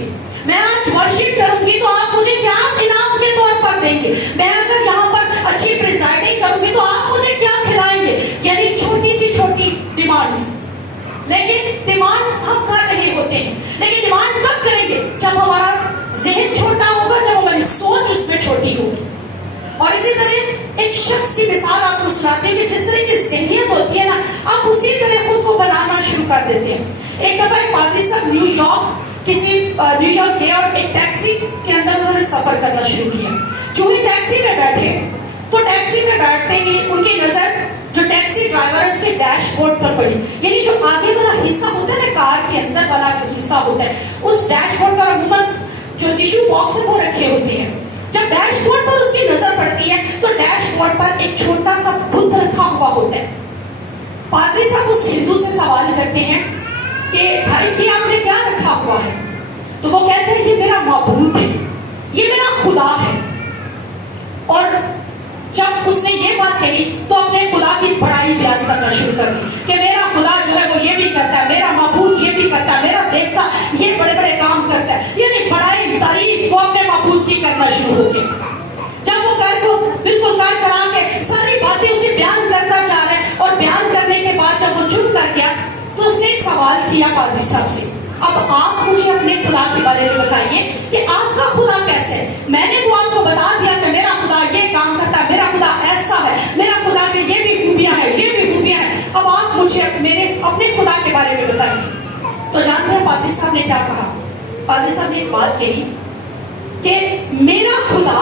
मैं आज वर्शिप करूंगी तो आप मुझे क्या इनाम के तौर पर देंगे, मैं अगर यहाँ पर अच्छी प्रिजाइडिंग करूंगी तो आप मुझे क्या खिलाएंगे। यानी छोटी सी छोटी डिमांड्स, लेकिन डिमांड हम कर रहे होते हैं। लेकिन डिमांड कब करेंगे? जब हमारा जहन छोटा होगा, जब हमारी सोच उसमें छोटी होगी। और इसी तरह एक शख्स की मिसाल आपको सुनाते हैं कि जिस तरह की ज़हनियत होती है ना, आप उसी तरह खुद को बनाना शुरू कर देते हैं। एक दफा एक पादरी साहब न्यूयॉर्क गए और एक टैक्सी के अंदर उन्होंने सफर करना शुरू किया। जो ही टैक्सी में बैठे तो टैक्सी में बैठते ही उनकी नजर जो टैक्सी ड्राइवर है उसके डैशबोर्ड पर पड़ी। यानी जो आगे वाला हिस्सा होता है ना, कार के अंदर वाला जो हिस्सा होता है, उस डैशबोर्ड पर अमूमन जो टिश्यू बॉक्स है वो रखे होते हैं। जब डैशबोर्ड पर उसकी नजर पड़ती है तो डैशबोर्ड पर एक छोटा सा बुद्ध रखा हुआ होता है। पादरी साहब उस हिंदू से सवाल करते हैं कि भाई ये आपने क्या रखा हुआ है? तो वो कहते हैं ये मेरा माबूद है, ये मेरा खुदा है। और जब उसने ये बात कही तो अपने खुदा की बड़ाई बयान करना शुरू कर दी कि मेरा खुदा जो है वो ये भी करता है, मेरा माबूद ये भी करता है, मेरा देवता ये बड़े बड़े काम करता है। यानी बड़ाई तारीफ वो अपने माबूद की करना शुरू हो गई। जब वो कर को बिल्कुल कर करा के सारी बातें उसे बयान करता जा रहे हैं, और बयान करने के बाद जब वो चुप कर गया तो उसने एक सवाल किया पादरी साहब से, अब आप मुझे अपने खुदा के बारे में बताइए कि आपका खुदा कैसे है। मैंने तो आपको बता दिया कि मेरा खुदा ये काम करता है, मेरा खुदा ऐसा है, मेरा खुदा के ये भी खूबियां हैं, ये भी खूबियां हैं, अब आप मुझे मेरे अपने खुदा के बारे में बताइए। तो जानते हैं पादरी साहब ने क्या कहा? पादरी साहब ने एक बात कही कि मेरा खुदा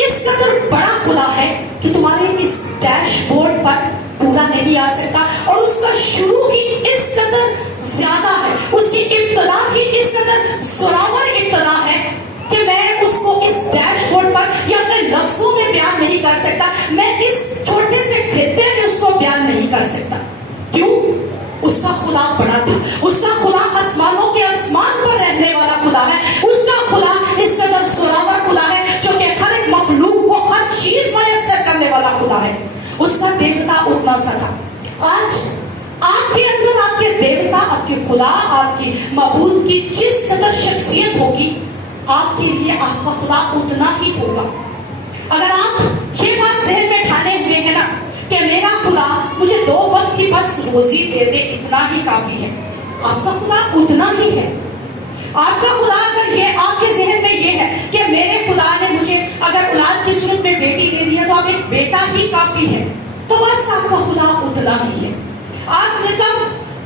इस कदर बड़ा खुदा है कि तुम्हारे इस डैशबोर्ड पर पूरा नहीं आ सकता, और उसका शुरू ही इस कदर ज्यादा है, उसकी इब्तदा ही इस कदर जोरावर इब्तदा है कि मैं उसको इस डैशबोर्ड पर या अपने लफ्जों में बयान नहीं कर सकता, मैं इस छोटे से खित्ते में उसको बयान नहीं कर सकता। क्यों? उसका खुदा बड़ा था, उसका खुदा आसमानों के आसमान पर रहने वाला खुदा है, उसका खुदा इस कदर जोरावर खुदा है जो कि हर एक मखलूक को हर चीज मयस्सर करने वाला खुदा है। उसका देवता उतना सा था। आज आपके अंदर आपके देवता, आपके खुदा, आपकी माबूद की जिस कदर शख्सियत होगी, आपके लिए आपका खुदा उतना ही होगा। अगर आप ये बात ज़हन में ठाने हुए हैं ना कि मेरा खुदा मुझे 2 वक्त की बस रोजी दे दे, इतना ही काफी है, आपका खुदा उतना ही है। आपका खुदा अगर ये आपके जहन में ये है कि मेरे खुदा ने मुझे अगर औलाद की सूरत में बेटी दे दी है तो अब एक बेटा ही काफी है, तो बस आपका खुदा उतना ही है। आप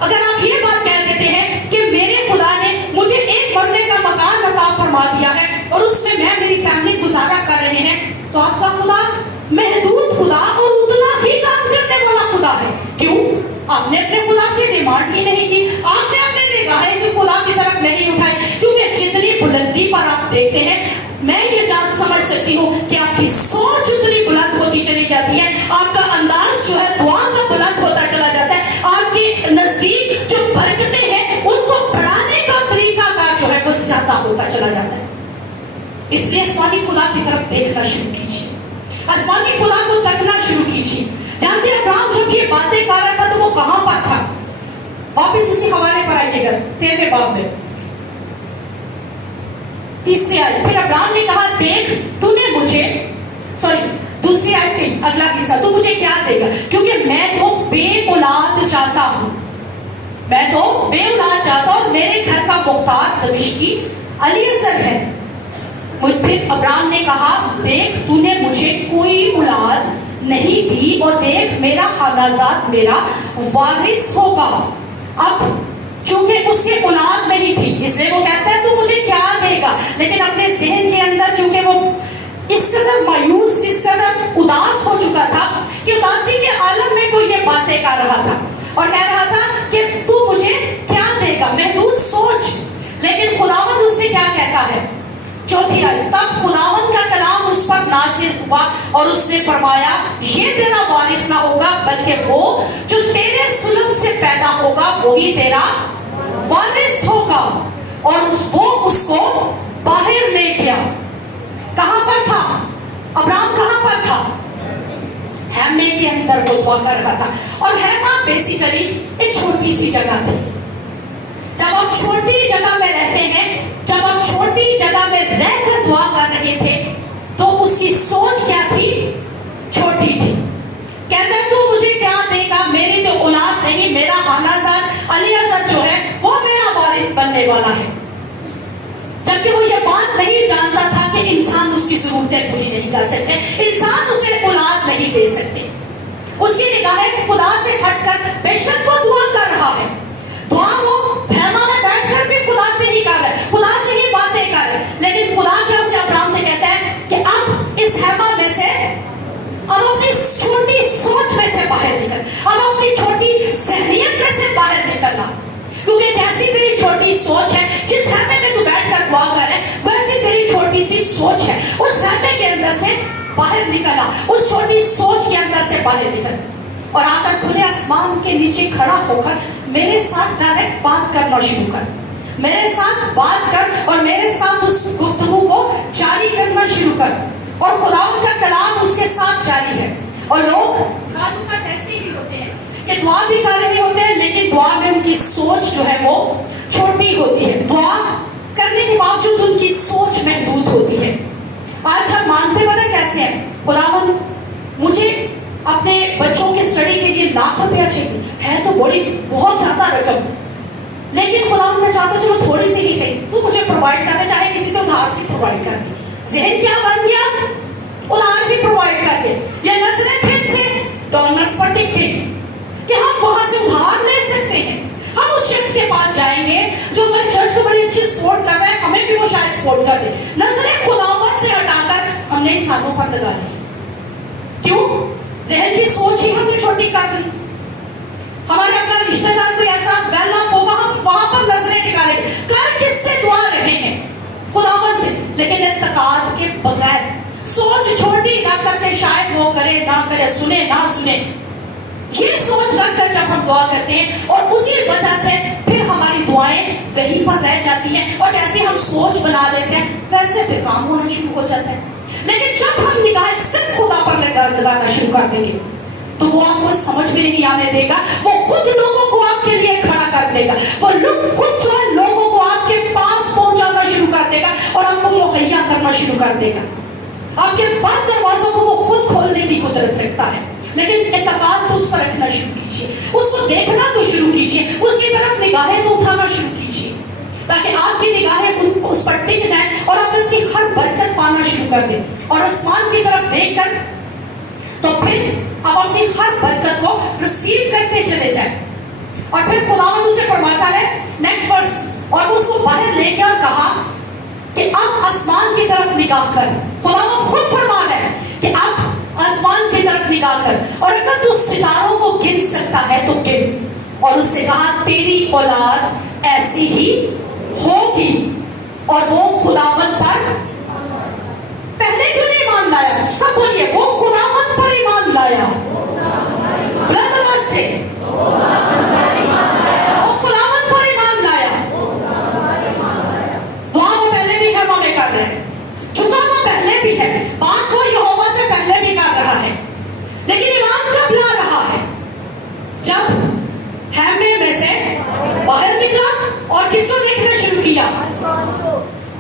अगर आप ये बात कह देते हैं कि मेरे खुदा ने मुझे एक बंगले का मकान अता फरमा दिया है और उसमें मैं मेरी फैमिली गुजारा कर रहे हैं, तो आपका खुदा महदूद खुदा और उतना ही काम करने वाला खुदा है। क्यों? आपने अपने खुदा से डिमांड ही नहीं की, आपने अपने निगाहें की खुदा की तरफ नहीं उठाई, क्योंकि जितनी बुलंदी पर आप देखते हैं, मैं ये समझ सकती हूँ कि आपकी सोच उतनी बुलंद होती चली जाती है, आपका अंदाज जो है दुआ का बुलंद होता चला जाता है, आपके नजदीक जो बरकतें हैं उनको बढ़ाने का तरीका का जो है वो ज्यादा होता चला जाता है। इसलिए आसमानी खुदा की तरफ देखना शुरू कीजिए, आसमानी खुदा को तकना शुरू कीजिए। जानते हैं अब्राहम जब ये बातें कर रहा था तो वो कहां पर था? वापिस उसी हवाले पर आइएगा 13वें बाब में 30वीं आयत। फिर अब्राहम ने कहा, देख तूने मुझे, दूसरी आयत की अगला हिस्सा, तू मुझे क्या देगा? क्योंकि मैं तो बेऔलाद चाहता हूं, मैं तो बेऔलाद चाहता हूं, और मेरे घर का मुख्तार दमिश्की अलीअज़र है। फिर अब्राहम ने कहा, देख तूने मुझे कोई औलाद नहीं दी, और देख मेरा खानाजाद मेरा वारिस होगा। अब چونکہ اس کے اولاد نہیں تھی اس لیے وہ کہتا ہے تو مجھے کیا دے گا، لیکن اپنے ذہن کے اندر چونکہ وہ اس قدر مایوس، اس قدر اداس ہو چکا تھا کہ اداسی کے عالم میں کوئی یہ باتیں کر رہا تھا اور کہہ رہا تھا کہ تو مجھے کیا دے گا، محدود سوچ۔ لیکن خداوند اس سے کیا کہتا ہے، چوتھی آیت، تب خداوند کا کلام اس پر نازل ہوا اور اس نے فرمایا یہ تیرا وارث نہ ہوگا بلکہ وہ جو تیرے سلب سے پیدا ہوگا وہی تیرا وارث ہوگا۔ اور وہ اس کو باہر لے گیا۔ کہاں پر تھا ابراہم، کہاں پر تھا؟ ہیمے کے اندر وہ دعا کر رہا تھا، اور ہیما بیسیکلی ایک چھوٹی سی جگہ تھی۔ جب ہم چھوٹی جگہ میں رہتے ہیں، جب ہم چھوٹی جگہ میں رہ کر دعا کر رہے تھے تو اس کی سوچ کیا تھی؟ چھوٹی تھی۔ کہتے ہیں تو مجھے کیا دے گا، میری تو اولاد نہیں، میرا ہانازاد الیعزر جو ہے وہ میرا وارث بننے والا ہے۔ جبکہ وہ یہ بات نہیں جانتا تھا کہ انسان اس کی ضرورتیں پوری نہیں کر سکتے، انسان اسے اولاد نہیں دے سکتے۔ اس کی نگاہیں خدا سے ہٹ کر بے شک وہ دعا کر رہا ہے، دعا وہ خیمہ میں بیٹھ کر بھی خدا سے ہی کر رہا ہے، خدا سے ہی باتیں کر رہا ہے، لیکن خدا کیا اسے ابراہم سے کہتا ہے کہ اب اس خیمہ میں سے، اب اپنی چھوٹی سوچ میں سے باہر نکل، اب اپنی چھوٹی ذہنیت میں سے باہر نکلنا، کیونکہ جیسی تیری چھوٹی سوچ ہے، جس خیمے میں تو بیٹھ کر دعا کر رہے ویسی تیری چھوٹی سی سوچ ہے، اس خیمے کے اندر سے باہر نکلنا، اس چھوٹی سوچ کے اندر سے باہر نکل اور آ کر کھلے آسمان کے نیچے کھڑا ہو کر میرے ساتھ ڈائریکٹ بات کرنا شروع کر، میرے ساتھ بات کر اور میرے ساتھ اس گفتگو کو جاری کرنا شروع کر۔ اور خداوند کا کلام اس کے ساتھ جاری ہے، اور لوگ بعض اوقات ایسے ہی ہوتے ہیں کہ دعا بھی کر رہے ہوتے ہیں لیکن دعا میں ان کی سوچ جو ہے وہ چھوٹی ہوتی ہے، دعا کرنے کے باوجود ان کی سوچ محدود ہوتی ہے۔ آج ہم مانگتے پتہ کیسے ہیں، خداوند مجھے اپنے بچوں کے اسٹڈی کے لیے لاکھ روپیہ چاہیے، ہے تو بڑی بہت زیادہ رقم، لیکن خداوند میں چاہتا چلو تھوڑی سی ہی صحیح، تو مجھے پرووائڈ کر دے، چاہے کسی سے ادھار سے پرووائڈ کر دے۔ ذہن کیا بن گیا؟ ادھار بھی پرووائڈ کر دے، یا نظریں پھر سے ڈونرز پر ٹک گئی کہ ہم وہاں سے ادھار لے سکتے ہیں، ہم اس شخص کے پاس جائیں گے جو ہمارے چرچ کو بڑی اچھی سپورٹ کر رہا ہے، ہمیں بھی وہ شاید سپورٹ کر دے۔ نظریں خداوند سے ہٹا کر ہم نے انسانوں پر لگا لی، کیوں؟ ذہن کی سوچ ہی ہم نے چھوٹی کر لی۔ ہمارے اپنا رشتہ دار کوئی ایسا ویل آف ہوگا، ہم وہاں پر نظریں ٹکالیں گے، کر کس سے دعا رہے ہیں؟ خداوند سے، لیکن اعتقاد کے بغیر، سوچ چھوٹی نہ کر کے شاید وہ کرے نہ کرے، سنے نہ سنے، یہ سوچ رکھ کر جب ہم دعا کرتے ہیں اور اسی وجہ سے پھر ہماری دعائیں وہیں پر رہ جاتی ہیں، اور جیسے ہم سوچ بنا لیتے ہیں ویسے پھر کام ہونا شروع ہو جاتا ہے۔ لیکن جب ہم نگاہیں صرف خدا پر لگانا شروع کر دیں گے تو وہ آپ کو سمجھ بھی نہیں آنے دے گا، وہ خود لوگوں کو آپ کے لیے کھڑا کر دے گا، وہ خود جو ہے لوگوں کو آپ کے پاس پہنچانا شروع کر دے گا اور آپ کو مہیا کرنا شروع کر دے گا۔ آپ کے بند دروازوں کو وہ خود کھولنے کی قدرت رکھتا ہے، لیکن اعتقاد تو اس پر رکھنا شروع کیجیے، اس کو دیکھنا تو شروع کیجیے، اس کی طرف نگاہیں تو اٹھانا شروع کیجیے، تاکہ آپ کی نگاہیں اس پر ٹک جائیں اور آپ اپنی ہر برکت پانا شروع کر دیں، اور آسمان کی طرف دیکھ کر تو پھر آپ اپنی ہر برکت کو ریسیو کرتے چلے جائیں۔ اور پھر خداوند اسے فرماتا ہے نیکسٹ ورس، اور اس کو باہر لے کے کہا کہ اب آسمان کی طرف نگاہ کر۔ خداوند خود فرما رہا ہے کہ اب آسمان کی طرف نگاہ کر، اور اگر تو ستاروں کو گن سکتا ہے تو گن، اور اس سے کہا تیری اولاد ایسی ہی ہوگی، اور وہ خداوند پر پہلے کیوں نہیں ایمان لایا؟ سب بولیے، وہ خداوند پر ایمان لایا، بلند آواز سے، وہ خداوند پر ایمان لایا۔ دعا وہ پہلے بھی ہے، میں کر رہے ہیں، جھکا وہ پہلے بھی ہے، بات کو یہوہ سے پہلے بھی کر رہا ہے، لیکن ایمان کب لا رہا ہے؟ جب خیمے میں سے باہر نکلا اور کس کو دیکھنا شروع کیا؟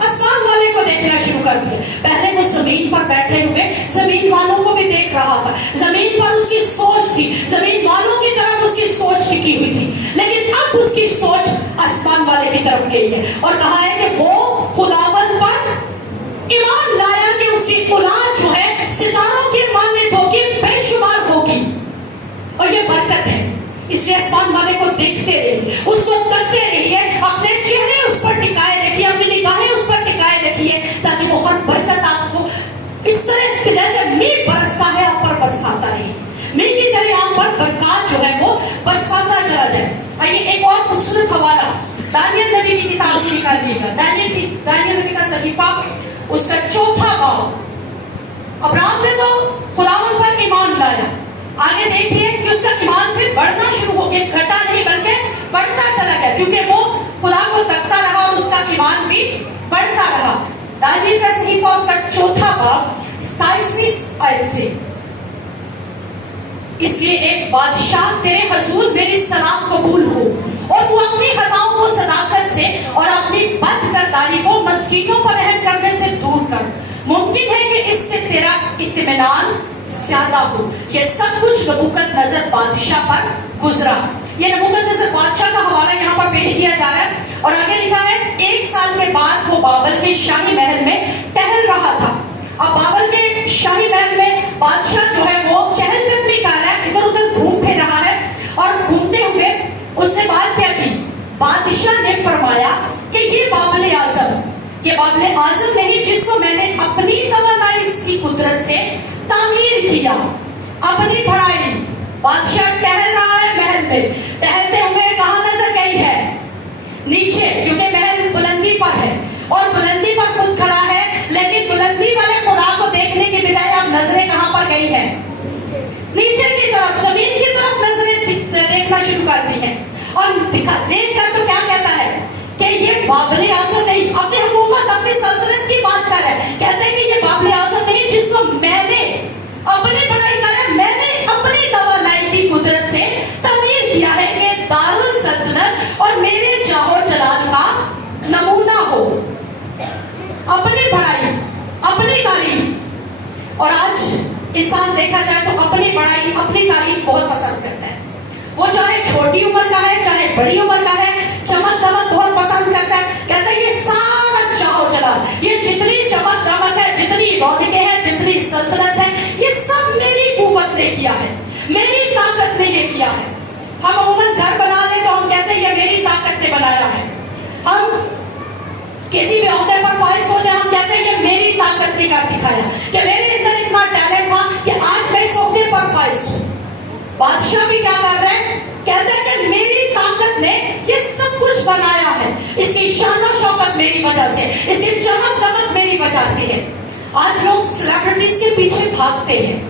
آسمان والے کو دیکھنا شروع کر دیا۔ پہلے وہ زمین پر بیٹھے ہوئے زمین والوں کو بھی دیکھ رہا تھا، زمین پر اس کی سوچ تھی، زمین والوں کی طرف اس کی سوچ ٹکی ہوئی تھی، لیکن اب اس کی سوچ آسمان والے کی طرف گئی ہے، اور کہا ہے کہ وہ خداوند پر ایمان لایا کہ اس کی اولاد جو ہے ستاروں کی مانند ہوگی، بے شمار ہوگی، اور یہ برکت ہے۔ اس لیے آسمان والے کو دیکھتے رہیے، اس کو تکتے رہیے، اپنے چہرے اس پر ٹکائے رکھیے، اپنی نگاہیں اس پر ٹکائے رکھیے، تاکہ وہ ہر برکت آپ کو اس طرح جیسے میگھ برستا ہے آپ پر برساتا رہے، میگھ کی طرح آپ پر برکات جو ہے وہ برساتا چلا جائے۔ آئیے ایک اور خوبصورت حوالہ دانیل نبی کی کتاب میں نکالیے گا، دانیل نبی کا صحیفہ اس کا 4واں باب۔ ابراہیم نے تو خداوند پر ایمان لایا، آگے دیکھیے کہ اس کا ایمان پھر بڑھنا شروع ہو گیا، گھٹا نہیں بلکہ بڑھتا چلا گیا، کیونکہ وہ خدا کو تکتا رہا اور اس کا ایمان بھی بڑھتا رہا۔ دانیل کا صحیفہ اس کا 4واں باب 27ویں آیت سے، اس لیے ایک بادشاہ تیرے حضور میری سلام قبول ہو، اور تو اپنی خطاؤں کو صداقت سے اور اپنی بد کرداری کو مسکینوں پر رحم کرنے سے دور کر، ممکن ہے کہ اس سے تیرا اطمینان زیادہ ہو۔ یہ سب کچھ نبوکد نظر بادشاہ پر گزرا۔ یہ نبوکد نظر بادشاہ کا حوالہ یہاں پر پیش کیا جا رہا ہے، اور آگے لکھا ہے 1 سال کے بعد وہ بابل کے شاہی محل میں ٹہل رہا تھا۔ اب بابل کے شاہی محل میں بادشاہ جو ہے وہ چہل قدمی کر رہا ہے، ادھر ادھر گھوم پھر رہا ہے، اور گھومتے ہوئے اس نے بات کیا کی؟ بادشاہ نے فرمایا کہ یہ بابل اعظم نہیں جس کو میں نے اپنی توانائی اس کی قدرت سے تعمیر کیا، اپنی بڑائی۔ بادشاہ ٹہل رہا ہے محل میں، ٹہلتے ہوئے کہاں نظر گئی ہے؟ نیچے، کیونکہ محل بلندی پر ہے اور بلندی پر خود کھڑا ہے، لیکن بلندی والے خدا کو دیکھنے کے بجائے اب نظریں کہاں پر گئی ہیں؟ نیچے کی طرف، زمین کی طرف نظریں دیکھنا شروع کر دی ہیں، اور دیکھ کر تو کیا کہتا ہے کہ یہ بابل اعظم نہیں، اپنی حکومت اپنی سلطنت کی بات کر رہا ہے، کہتے ہیں کہ یہ بابل اعظم نہیں جس کو میں نے اپنی بڑائی کر ہے، میں نے اپنی توانائی کی قدرت سے تعمیر کیا ہے، یہ دارالسلطنت اور میرے جاہ و جلال کا نمونہ ہو۔ اپنی بڑائی، اپنی تعریف، اور آج انسان دیکھا جائے تو اپنی بڑائی اپنی تعریف بہت پسند کرتا ہے، وہ چاہے چھوٹی عمر کا ہے چاہے بڑی عمر کا ہے، چمک دمک بہت پسند کرتا ہے، کہتا ہے یہ سارا جاہ و جلال، یہ جتنی چمک دمک ہے، جتنی رونقیں ہیں، جتنی سلطنت ہے، یہ سب میری قوت نے کیا ہے، میری طاقت نے یہ کیا ہے۔ ہم عموماً گھر بنا لیں تو ہم کہتے ہیں یہ میری طاقت نے بنایا ہے، ہم کسی بھی عہدے پر فائز ہو جائے ہم کہتے ہیں یہ میری طاقت نے کر دکھایا کہ میرے اندر اتنا ٹیلنٹ تھا کہ آج میں اس عہدے پر فائز ہوں۔ بادشاہ بھی کیا کر رہے ہیں؟ کہتے ہیں کہ میری طاقت نے یہ سب کچھ بنایا ہے، اس کی شان و شوکت میری وجہ سے، اس کی چمک دمک میری وجہ سے ہے۔ آج لوگ سیلیبریٹیز کے پیچھے بھاگتے ہیں،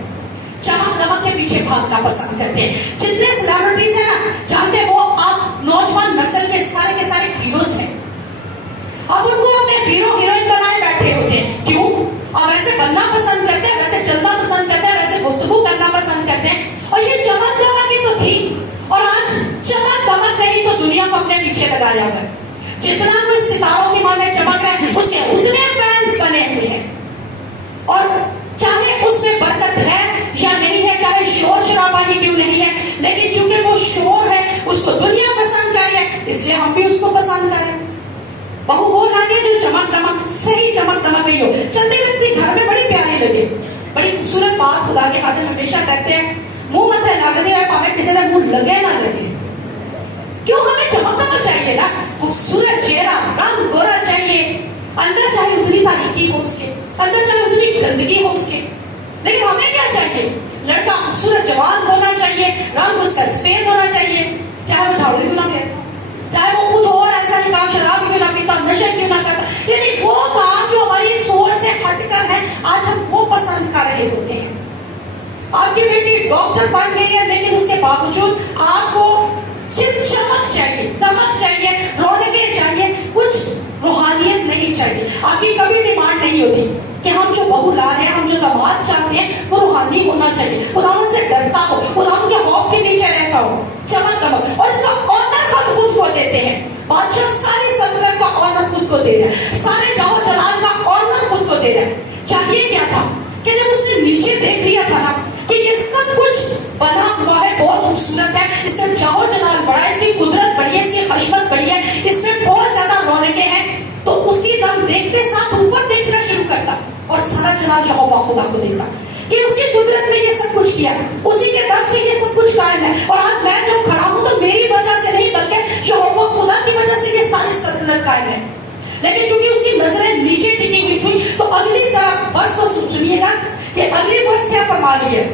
چمک دمک کے پیچھے بھاگنا پسند کرتے ہیں۔ جتنے سیلیبریٹیز ہیں نا، جانتے وہ آپ نوجوان نسل کے سارے ہیروز ہیں، اب ان کو اپنے ہیرو ہیروئن بنائے بیٹھے ہوتے ہیں، کیوں؟ اب ویسے بننا پسند کرتے ہیں، ویسے چلنا پسند کرتے ہیں، ویسے گفتگو کرنا پسند کرتے ہیں، اور یہ چمک دمک ہی تو تھی، اور آج چمک دمک نہیں تو دنیا کو اپنے پیچھے لگایا ہوا ہے۔ جتنا کوئی ستاروں کی مانے چمک رہا ہے اس کے اتنے فینس بنے ہوئے ہیں، اور چاہے اس میں برکت ہے یا نہیں ہے، چاہے شور شرابہ ہی کیوں نہیں ہے، لیکن چونکہ وہ شور ہے اس کو دنیا پسند کر رہی ہے، اس لیے ہم بھی اس کو پسند کریں۔ بہو وہ لگے جو چمک دمک، صحیح چمک دمک نہیں ہو، چلتی پھرتی گھر میں بڑی پیاری لگے، بڑی خوبصورت بات خدا کے خاطر ہمیشہ کہتے ہیں، منہ مت لگ دیا ہے پاوے کسی نے منہ لگے نہ لگے، کیوں؟ ہمیں چمک دمک چاہیے نا، خوبصورت چہرہ، رنگ گورا چاہیے، اندر چاہے اتنی تاریکی ہو اس کے، اندر چاہے اتنی گندگی ہو اس کے، لیکن ہمیں کیا چاہیے؟ لڑکا خوبصورت جوان ہونا چاہیے، رنگ اس کا سفید ہونا چاہیے، چاہے وہ جھاڑو کیوں نہ پھیرتا، چاہے وہ کچھ اور ایسا ہی کام، شراب کیوں نہ پیتا، نشے کیوں نہ کرتا، یعنی وہ کام جو ہماری سوچ سے ہٹ کر ہے، آج ہم وہ پسند کر رہے ہوتے ہیں۔ آپ کی بیٹی ڈاکٹر بن گئی ہے، لیکن اس کے باوجود آپ کو صرف چمک چاہیے، دمک چاہیے، رونقیں چاہیے، کچھ روحانیت نہیں چاہیے۔ آپ کی کبھی ڈیمانڈ نہیں ہوتی کہ ہم جو بہو لا رہے ہیں، ہم جو داماد چاہتے ہیں وہ روحانی ہونا چاہیے، خداوند سے ڈرتا ہو، خداوند کے خوف کے نیچے رہتا ہو، چمک دمک، اور اس کا آنر ہم خود کو دیتے ہیں۔ بادشاہ ساری سلطنت کا آنر خود کو دے رہا ہے، سارے جاہ و جلال کا آنر خود کو دے رہا ہے۔ چاہیے کیا تھا کہ جب اس نے نیچے دیکھ لیا تھا نا کہ یہ سب کچھ بنا ہوا ہے، بہت خوبصورت ہے، اس کا جاہ و جلال بڑا ہے، اس کی قدرت بڑی ہے، اس کی خشمت بڑی ہے، اس میں بہت زیادہ رونقیں ہیں، تو اسی دم دیکھتے ساتھ اوپر دیکھنا شروع کرتا اور سارا جلال یہوہ خدا کو دیتا کہ اس کی قدرت نے یہ سب کچھ کیا, اسی کے دم سے یہ سب کچھ قائم ہے. اور آج میں جب کھڑا ہوں تو میری وجہ سے نہیں بلکہ یہوہ خدا کی وجہ سے یہ ساری سلطنت قائم ہے. لیکن چونکہ اس کی نظریں نیچے ٹکی ہوئی تھی تو اگلی طرف ورس کو سنیے گا کہ اگلی ورس کیا فرما رہی ہے.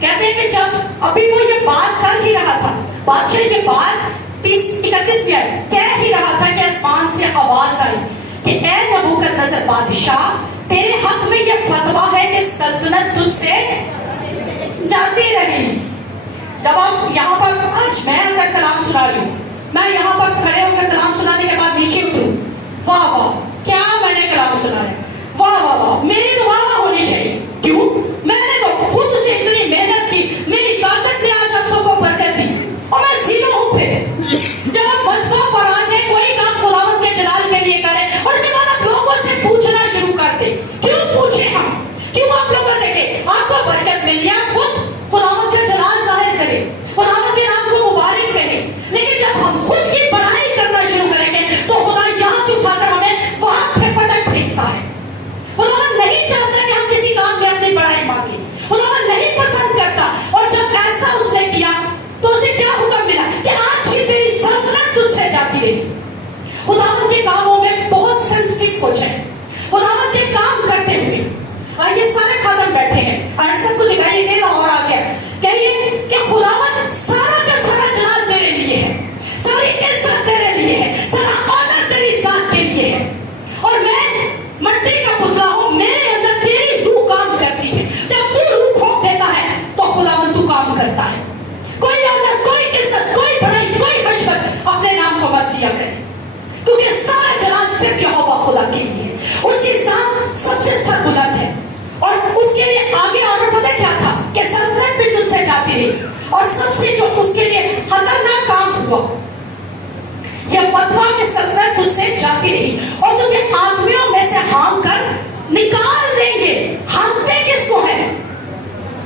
کہتے ہیں کہ جب ابھی وہ یہ بات کر ہی رہا تھا, بادشاہ یہ بات 31 میں کہہ ہی رہا تھا کہ آسمان سے آواز آئی کہ اے نبوکدنضر بادشاہ, تیرے حق میں یہ فتویٰ ہے کہ سلطنت تجھ سے جاتی رہی. جب آپ یہاں پر آج میں اگر کلام سنا رہی ہوں, میں یہاں پر کھڑے ہو کر کلام سنانے کے بعد نیچے اتروں, واہ واہ کیا میں نے کلام سنا ہے, واہ واہ واہ, میری تو واہ واہ ہونی چاہیے. کیوں؟ میں نے تو خود سے اتنی محنت کی, میری طاقت نے آج ہم سب کو برکت دی اور میں زیرو ہوں. پھر جب آپ مذہب پر آ جائیں, کوئی کام خداوند کے جلال کے لیے کریں اور اس کے بعد آپ لوگوں سے پوچھنا شروع کر دیں. کیوں پوچھیں ہم, کیوں آپ لوگوں سے کہ آپ کو برکت مل گیا, خود خداوند کا جلال ظاہر کریں, خداوند کے نام کو مبارک کریں. لیکن جب ہم خود کی بڑائی کرنا شروع کریں گے تو خدا یہاں سے اٹھا کر ہمیں وہاں پٹک پھینکتا ہے. خداوند نہیں چاہتا کہ ہم کسی کام میں اپنی بڑائی مانگیں, خداوند نہیں پسند کرتا. اور جب ایسا اس نے کیا تو اسے کیا حکم ملا کہ آج ہی تیری سلطنت تجھ سے جاتی رہی. خداوند کے کاموں میں بہت سینسٹیو ہو جائے, خداوند کے کام کرتے ہوئے. اور یہ سارے خادم بیٹھے ہیں اور سب کچھ گائی گئے اور آ گیا کہیے کہ خداوند سارا کا سارا جلال تیرے لیے ہے, ساری عزت تیرے لیے ہے, سارا آنر تیری ذات کے لیے ہے. اور میں مٹی کا پتلا ہوں, میرے اندر تیری روح کام کرتی ہے. جب تو روح پھونک دیتا ہے تو خداوند تو کام کرتا ہے. کوئی آنر, کوئی عزت, کوئی بڑائی, کوئی حشمت اپنے نام کو مت دیا کرے, کیونکہ سارا جلال صرف یہوہ خدا کے لیے. اس کی ذات سب سے سربلند ہے اور اس کے لیے آگے آرڈر پتہ کیا تھا کہ سلطنت بھی تجھ سے جاتی رہی. اور سب سے جو اس کے لیے خطرناک کام ہوا یہ فتویٰ کہ سلطنت تجھ سے جاتی رہی اور تجھے آدمیوں میں سے ہانک کر نکال دیں گے. ہانکتے کس کو ہے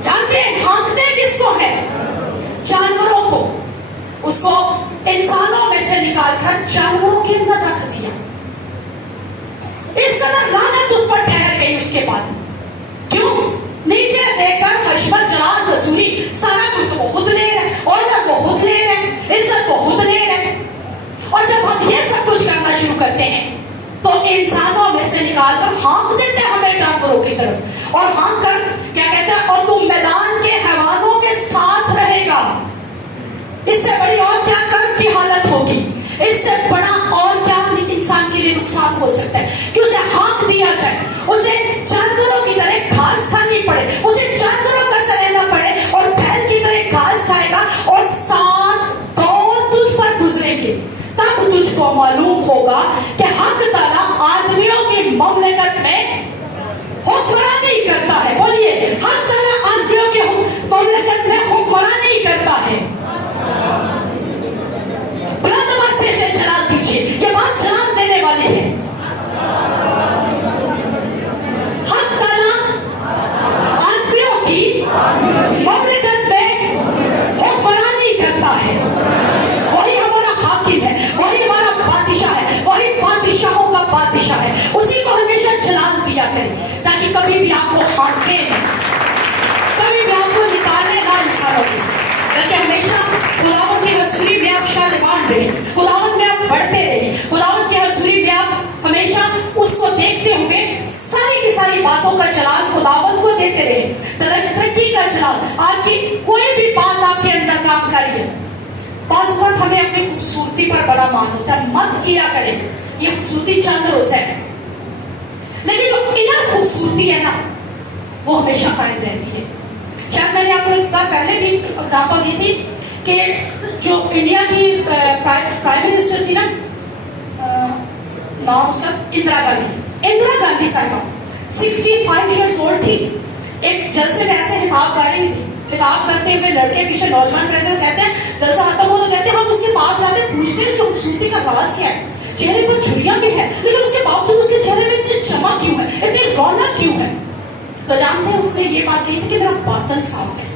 جانتے ہیں؟ ہانکتے کس کو ہے؟ جانوروں کو. اس کو انسانوں میں سے نکال کر جانوروں کے اندر رکھ دیا. اس قدر لعنت اس پر ٹھہر گئی. اس کے بعد کیوں؟ نیچے دیکھ کر حشمت, جلال, حضوری سارا کچھ وہ خود لے رہے, آنر کو خود لے رہے, عزت کو خود لے رہے. اور جب ہم یہ سب کچھ کرنا شروع کرتے ہیں تو انسانوں میں سے نکال کر ہانک دیتے ہیں ہمیں جانوروں کی طرف. اور ہانک کر کیا کہتے ہیں, اور تم میدان کے حیوانوں کے ساتھ رہے گا. اس سے بڑی اور کیا کرب کی حالت ہوگی, اس سے بڑا اور کیا انسان کے لیے نقصان ہو سکتا ہے کہ اسے ہانک دیا جائے, اسے جانوروں کی طرح گھاس کھانی پڑے, اسے جانوروں کا سا رہنا پڑے اور بیل کی طرح گھاس کھائے گا اور 7 دور تجھ پر گزریں گے. تب تجھ کو معلوم ہوگا کہ حق تعالیٰ آدمیوں کی مملکت میں حکمرانی کرتا ہے. بولیے, حق تعالیٰ آدمیوں کی مملکت میں حکمرانی کرتا ہے. بلند آواز سے جلال دیجیے, یہ بات جلال دینے والی ہے. حق تعالیٰ آدمیوں کی مملکت میں حکمرانی کرتا ہے. وہی ہمارا حاکم ہے, وہی ہمارا بادشاہ ہے, وہی بادشاہوں کا بادشاہ ہے. اسی کو ہمیشہ جلال دیا کریں تاکہ کبھی بھی آپ کو ہانکے نہ, کبھی بھی آپ کو نکالے نہ انسانوں میں سے, بلکہ ہمیشہ خداوند کی حضوری میں آپ شادمان رہیں, خداوند میں آپ بڑھتے رہیں, خداوند کی حضوری میں آپ ہمیشہ اس کو دیکھتے ہوئے ساری کی ساری باتوں کا جلال خداوند کو دیتے رہیں. ترقی کا جلال, آپ کی کوئی بھی بات آپ کے اندر کام کریے. بعض اوقات ہمیں اپنی خوبصورتی پر بڑا مان ہوتا ہے, مت کیا کریں, یہ خوبصورتی چند روز ہے, لیکن جو انر خوبصورتی ہے نا وہ ہمیشہ قائم رہتی ہے. شاید میں نے آپ کو ایک بار پہلے بھی اگزامپل دی تھی کہ جو انڈیا کی پرائم منسٹر تھی نا, نام اس کا اندرا گاندھی صاحبہ 65 ایئرس اولڈ تھی. ایک جلسے میں ایسے خطاب کر رہی تھی, خطاب کرتے ہوئے لڑکے پیچھے نوجوان کھڑے تھے, کہتے ہیں جلسہ ختم ہو تو کہتے ہیں ہم اس کے پاس جاتے پوچھتے ہیں اس کی خوبصورتی کا راز کیا ہے, چہرے پر جھریاں بھی ہیں لیکن اس کے باوجود اس کے چہرے میں اتنی چمک کیوں ہے, اتنی رونق کیوں ہے. تو جانتے ہیں اس نے یہ بات کہی تھی کہ میرا باطن صاف ہے.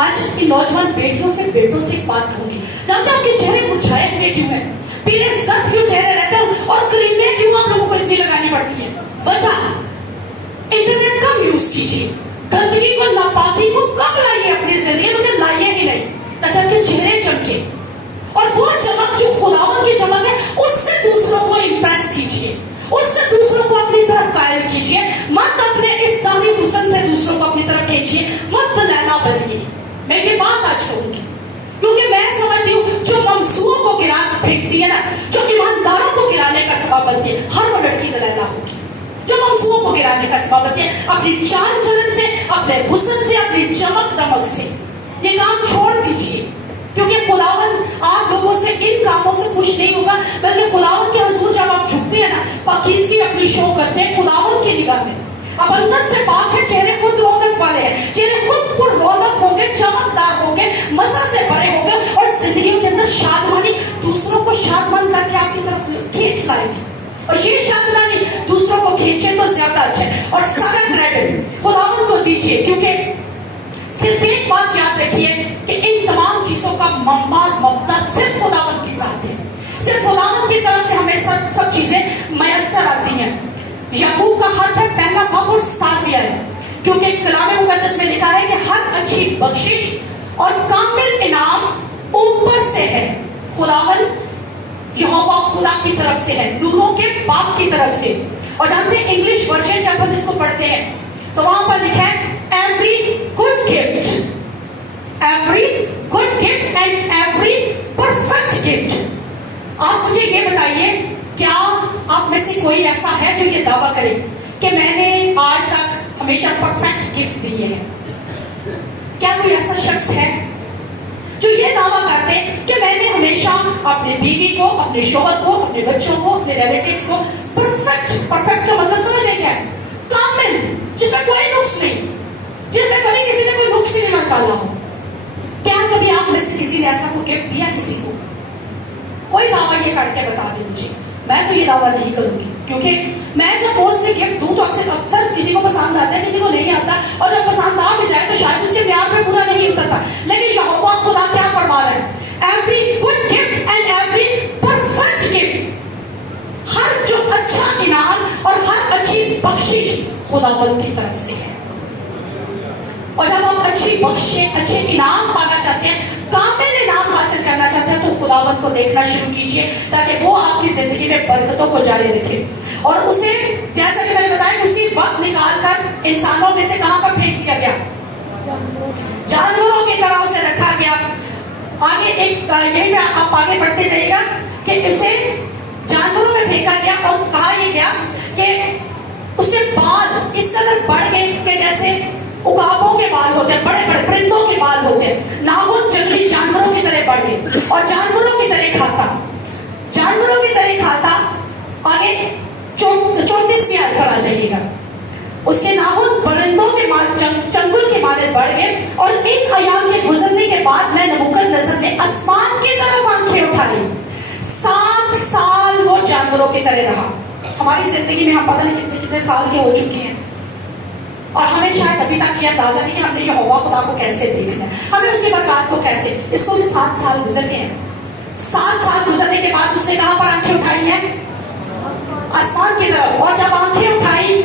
آج کی نوجوان بیٹیوں سے بیٹوں سے بات کروں گی, جانتے ہیں آپ کے چہرے مرجھائے ہوئے کیوں ہیں, پیلے زرد کیوں چہرے رہتے ہیں اور کریمیں کیوں آپ لوگوں کو اتنی لگانی پڑتی ہیں؟ وجہ انٹرنیٹ کم یوز کیجیے, गंदगी को, नापाकी को कब लाइए अपनी जिंदगी में? लाइए ही नहीं, ताकि आपके चेहरे चमके। और वो चमक जो खुदावन की चमक है, उससे दूसरों को इंप्रेस कीजिए, उससे दूसरों को अपनी तरफ कायल कीजिए। मत अपने इस सारी हुस्न से दूसरों को अपनी तरफ खींचिए, मत लैला बनिए। मैं ये बात आज कहूंगी, क्योंकि मैं समझती हूँ जो ममसूओं को गिरा फेंकती है ना, जो ईमानदारों को गिराने का सबब बनती है, हर वो लड़की लैला होगी जो ममसूओं को गिराने का सबब बनती है। अपनी चाल चलन से, अपने हुस्न से, अपनी चमक दमक से ये काम छोड़ दीजिए, क्योंकि खुदावन आप लोगों से इन कामों से खुश नहीं होगा, बल्कि खुदावन के हुजूर जब आप झुकते हैं ना, पाकीज़गी अपनी शो करते हैं खुदावन की निगाह में। अब अंदर से पाक है, चेहरे खुद रौनक वाले हैं, चेहरे खुद पर रौनक होंगे, चमकदार होंगे, मजा से भरे होंगे, और जिंदगी के अंदर शादमानी दूसरों को शादमान करके आपकी तरफ खींच लाएगी। और ये शादमानी दूसरों को खींचे तो ज्यादा अच्छा है। और सारा क्रेडिट खुदावन को दीजिए, क्योंकि सिर्फ एक बात याद रखिए कि इन तमाम चीजों का मम्मा ममता सिर्फ खुदावन के साथ है, सिर्फ खुदावन की तरफ से हमें सब चीजें मयसर आती हैं। याकूब का खत है, पहला बाब और 7 है, क्योंकि कलाम मुकद्दस में लिखा है कि हर अच्छी बख्शिश और कामिल इनाम ऊपर से है, खुदावन यहोवा खुदा की तरफ से है, नूरों के बाप की तरफ से। और जानते हैं इंग्लिश वर्जन जब हम इसको पढ़ते हैं तो वहां पर लिखा है every good gift, every good gift and every perfect gift. आप मुझे ये बताइए, क्या आप में से कोई ऐसा है जो ये दावा करे कि मैंने आज तक हमेशा परफेक्ट गिफ्ट दिए हैं? क्या कोई ऐसा शख्स है जो ये दावा करते हैं कि मैंने हमेशा अपने बीवी को, अपने शौहर को, अपने बच्चों को, अपने रिलेटिव्स को परफेक्ट, परफेक्ट का मतलब समझ क्या है? कामिल, जिसमें कोई नुक्स नहीं, जिसमें कभी किसी ने कोई नुक्स ही नहीं निकाला हो। क्या कभी आप में से किसी ने ऐसा कोई गिफ्ट दिया किसी को? कोई दावा ये करके बता दे मुझे। मैं तो ये दावा नहीं करूंगी, क्योंकि मैं जब मोस्टली गिफ्ट दूं तो अक्सर किसी को पसंद आता है, किसी को नहीं आता, और जब पसंद आ भी जाए तो शायद उसके प्यार में पूरा नहीं उतरता। लेकिन यहोवा खुदा क्या फरमा रहा है? Every good gift and every perfect gift, हर जो अच्छा इनाम और हर अच्छी बख्शिश खुदावंद की तरफ से है। और जब आप अच्छी बख्शिश, अच्छे इनाम पाना चाहते हैं, कामिल इनाम हासिल करना चाहते हैं, तो खुदावंद को देखना शुरू कीजिए, ताकि वो आपकी जिंदगी में बरकतों को जारी रखे। और उसे, जैसा कि मैंने बताया, उसी वक्त निकाल कर इंसानों में से कहां पर फेंक दिया गया? जानवरों की तरह उसे रखा गया। आगे एक यही में आप आगे बढ़ते जाइएगा कि उसे जानवरों में फेंका गया, और कहा यह गया कि उसके बाल इस कदर बढ़ गए कि जैसे उकाबों के बाल होते हैं, बड़े बड़े परिंदों के बाल होते हैं, नाखून जंगली जानवरों की तरह बढ़ गए, और जानवरों की तरह खाता, जानवरों की तरह खाता। आगे 34वीं आयत पर आ जाइएगा। उसके नाखून परिंदों के चंगुल के मारे बढ़ गए, और इन अयाम के गुजरने के बाद मैं नबूकदनेस्सर ने आसमान की तरफ आंखें उठाई। 7 साल वो जानवरों की तरह रहा। हमारी जिंदगी में हम पता नहीं कितने कितने साल के हो चुके हैं, और हमें शायद अभी तक यह अंदाजा नहीं कि हमने यहोवा खुदा को कैसे देखना है, हमें उसकी बरकत को कैसे। इसको भी 7 साल गुजर गए हैं। 7 साल गुजरने के बाद उसने कहां पर आंखें उठाई हैं? आसमान की तरफ। और जब आंखें उठाई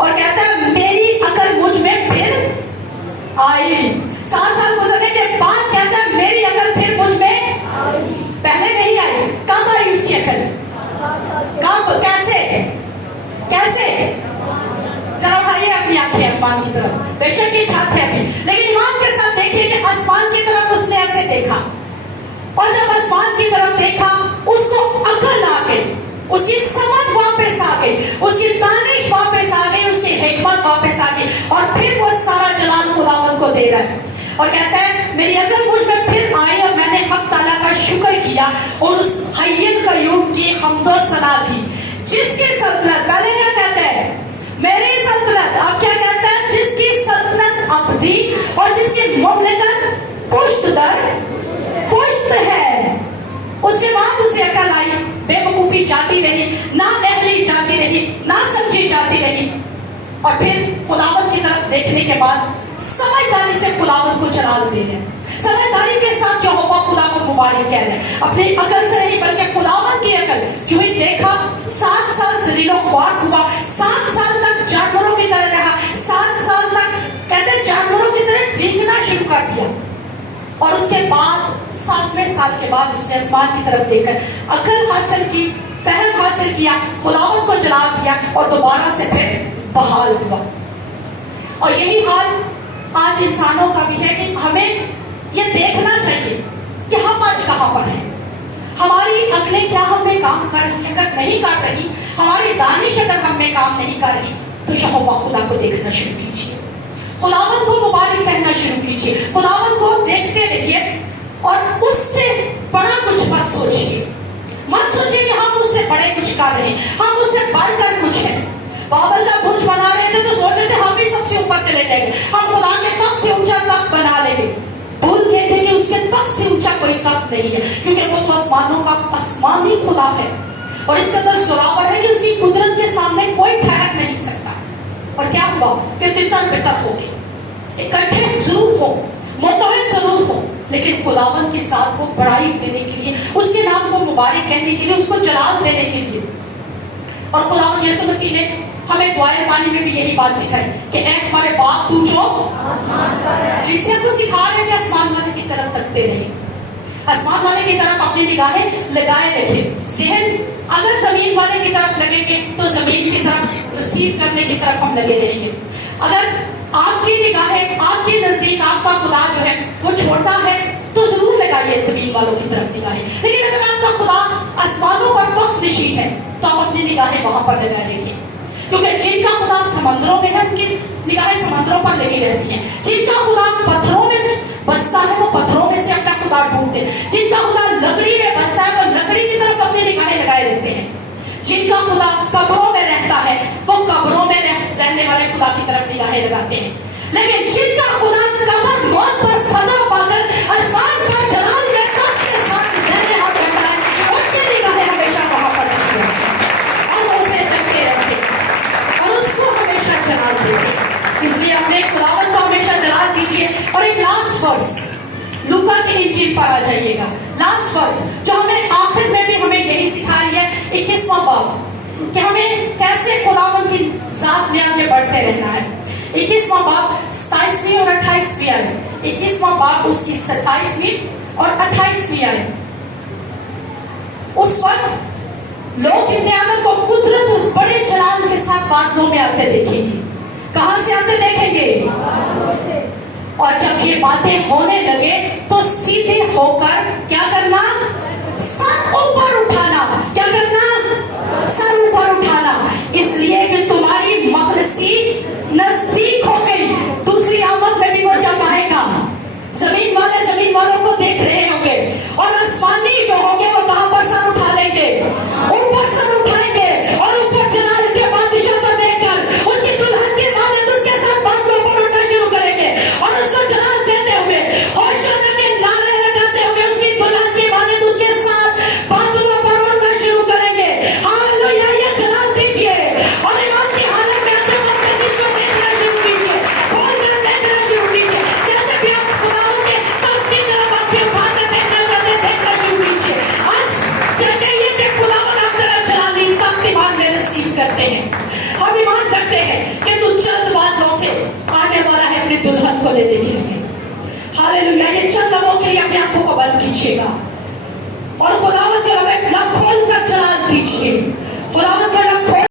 और कहता है मेरी अकल मुझ में फिर आई। 7 साल गुजरने के बाद कहता है मेरी अकल फिर मुझ में पहले नहीं आई। कब आई उसकी अकल? कब? कैसे? कैसे? जरा उठाइए अपनी आंखें आसमान की तरफ। बेशक ये छत है अभी, लेकिन ईमान के साथ देखिए कि आसमान की तरफ उसने ऐसे देखा, और जब आसमान की तरफ देखा उसको अकल आ गई, उसकी समझ वापस आ गई, उसकी दानिश वापस आ गई, उसकी हिकमत वापस आ गई, और फिर वो सारा जलाल खुदावंद को दे रहा है और कहता है मेरी अकल मुझ में फिर आई, और मैंने हक ताला का शुक्र किया और उस हय्यन कय्यूम की हम्दो सना की, जिसकी सल्तनत, पहले क्या कहता है? मेरी सल्तनत। अब क्या कहता है? जिसकी सल्तनत अबदी और जिसकी मुमलिकत पुश्त दर पुश्त है। उसके बाद उसे अकल आई, बेवकूफी जाती रही, ना नहली जाती रही, ना समझी जाती रही, और फिर खुदावंद की तरफ देखने के बाद समझदारी से खुदावंद को चला दे रहे हैं। समझदारी के साथ यहोवा खुदा को मुबारक कह रहे हैं, अपनी अकल से नहीं बल्कि खुदावंद की अकल। जो ही देखा 7 साल जलीलो ख्वार हुआ, 7 साल तक जानवरों की तरह रहा, 7 साल तक कहते साल के बाद उसने आसमान की तरफ देखकर अकल हासिल की, फहम हासिल किया, खुदावंद को जला दिया और दोबारा से फिर बहाल हुआ। और यही हाल आज इंसानों का भी है कि हमें ये देखना चाहिए कि हम आज कहाँ पर हैं। हमारी अकलें क्या हम में काम कर रही हैं? अगर नहीं कर रही, हमारी दानिश अगर हम में काम नहीं कर रही, तो यहोवा खुदा को देखना शुरू कीजिए, खुदावंद को मुबारक कहना शुरू कीजिए, खुदावंद को देखते रहिए और उससे बड़ा कुछ मत सोचिए। मत सोचिए कि हम उससे बड़े कुछ कर रहे हैं, हम उससे बढ़कर कुछ है। बाबल का बुर्ज बना रहे थे तो सोच रहे थे हम भी सबसे ऊपर चले जाएंगे, हम खुदा के तख्त से ऊंचा तख्त बना लेंगे। भूल गए थे कि उसके तख्त से ऊंचा कोई तख्त नहीं है, क्योंकि वो तो आसमानों का आसमानी खुदा है और इसके अंदर जोरावर है कि उसकी कुदरत के सामने कोई ठहर नहीं सकता। और क्या हुआ कि तितर बितर हो गए, इकट्ठे जरूर हो, मुतहद जरूर हो, लेकिन खुदावंद की जात को बड़ाई देने के लिए, उसके नाम को मुबारक कहने के लिए, उसको जलाल देने के लिए। और खुदावंद यीशु मसीह ने हमें दुआए पानी में भी यही बात सिखाई कि ऐ हमारे बाप तू जो आसमान पर है। कलीसिया को सिखा रहे कि आसमान वाले की तरफ तकते रहे, आसमान वाले की तरफ अपनी निगाहें लगाए रखें। ज़हन अगर जमीन वाले की तरफ लगेंगे तो जमीन की तरफ रिसीव करने की तरफ हम लगे रहेंगे। अगर आपकी निगाहें, आपके नजदीक आपका खुदा जो है वो छोटा है तो जरूर लगाइए जमीन वालों की तरफ निगाहें, लेकिन अगर आपका खुदा आसमानों पर तख्त नशीन है तो आप अपनी निगाहें वहां पर लगाए रखिए, क्योंकि जिनका खुदा समंदरों में है उनकी निगाहें समंदरों पर लगी रहती हैं। जिनका खुदा पत्थरों में बसता है वो पत्थरों में से अपना खुदा ढूंढते हैं। जिनका खुदा लकड़ी में बसता है वो लकड़ी की तरफ अपनी निगाहें लगाए रहते हैं। जिनका खुदा कब्रों में रहता है वो कब्रों में रहने वाले खुदा की तरफ निगाहें लगाते हैं। लेकिन जिनका खुदा कब्र मौत पर फना पाकर आसमान पर जलाल में तख्त के साथ रहने हाथ बैठा है, उनकी निगाहें हमेशा वहां पर रहती हैं और वो उसे देखते रहते हैं और उसको हमेशा जलाल देते हैं। इसलिए अपने खुदावंद को हमेशा जलाल दीजिए। और एक लास्ट वर्स लूका की इंजील पर आ जाइएगा, लास्ट वर्स जो हमें आखिर में भी हमें यही सिखा रही है, 21वां बाब, कि हमें कैसे खुदावंद की जात में आगे बढ़ते रहना है। 21वां बाब 27वीं और 28वीं आए, 21वां बाब उसकी 27वीं और 28वीं आए। उस वक्त लोग इब्ने आदम को कुदरत और बड़े जलाल के साथ बादलों में आते देखेंगे। कहां से आते देखेंगे? और जब ये बातें होने लगे तो सीधे होकर क्या करना? सर ऊपर उठाना। क्या करना? सर ऊपर उठाना, इसलिए कि तुम्हारी मखलसी नजदीक हो गई। दूसरी आमद में भी वो जब आएगा, जमीन वाले जमीन वालों को देख रहे होंगे और आसमानी जो होंगे वो कहां पर सर उठा लेंगे? ऊपर सर उठाएंगे और ऊपर जलाल के बादशाह को देखकर उसकी दुल्हन के मानद उसके साथ बादलों पर उठना शुरू करेंगे और उसको जलाल देते हुए होशाना के नारे लगाते हुए उसकी दुल्हन के मानद उसके साथ बादलों पर उड़ना शुरू करेंगे। हालेलुया! ये जलाल दीजिए और ईमान की हालत में अपने वक्त इसको देखना शुरू कीजिए, खोलकर देखना शुरू कीजिए। जैसे भी आप खुदावंद के तख्त की तरफ आंखें उठाकर देखना चाहते हैं, देखना शुरू कीजिए। आज चाहिए कि खुदावंद आप तेरा जलाली तख्त ईमान में रिसीव करते हैं। हम ईमान करते हैं कि तू चंद बादलों से आने वाला है अपनी दुल्हन को लेने के लिए। हालेलुया! ये चंद लम्हों के लिए अपनी आंखों को बंद कीजिएगा और खुदावंद के लब खोल कर जलाल दीजिए। खुदावंद का लब खोल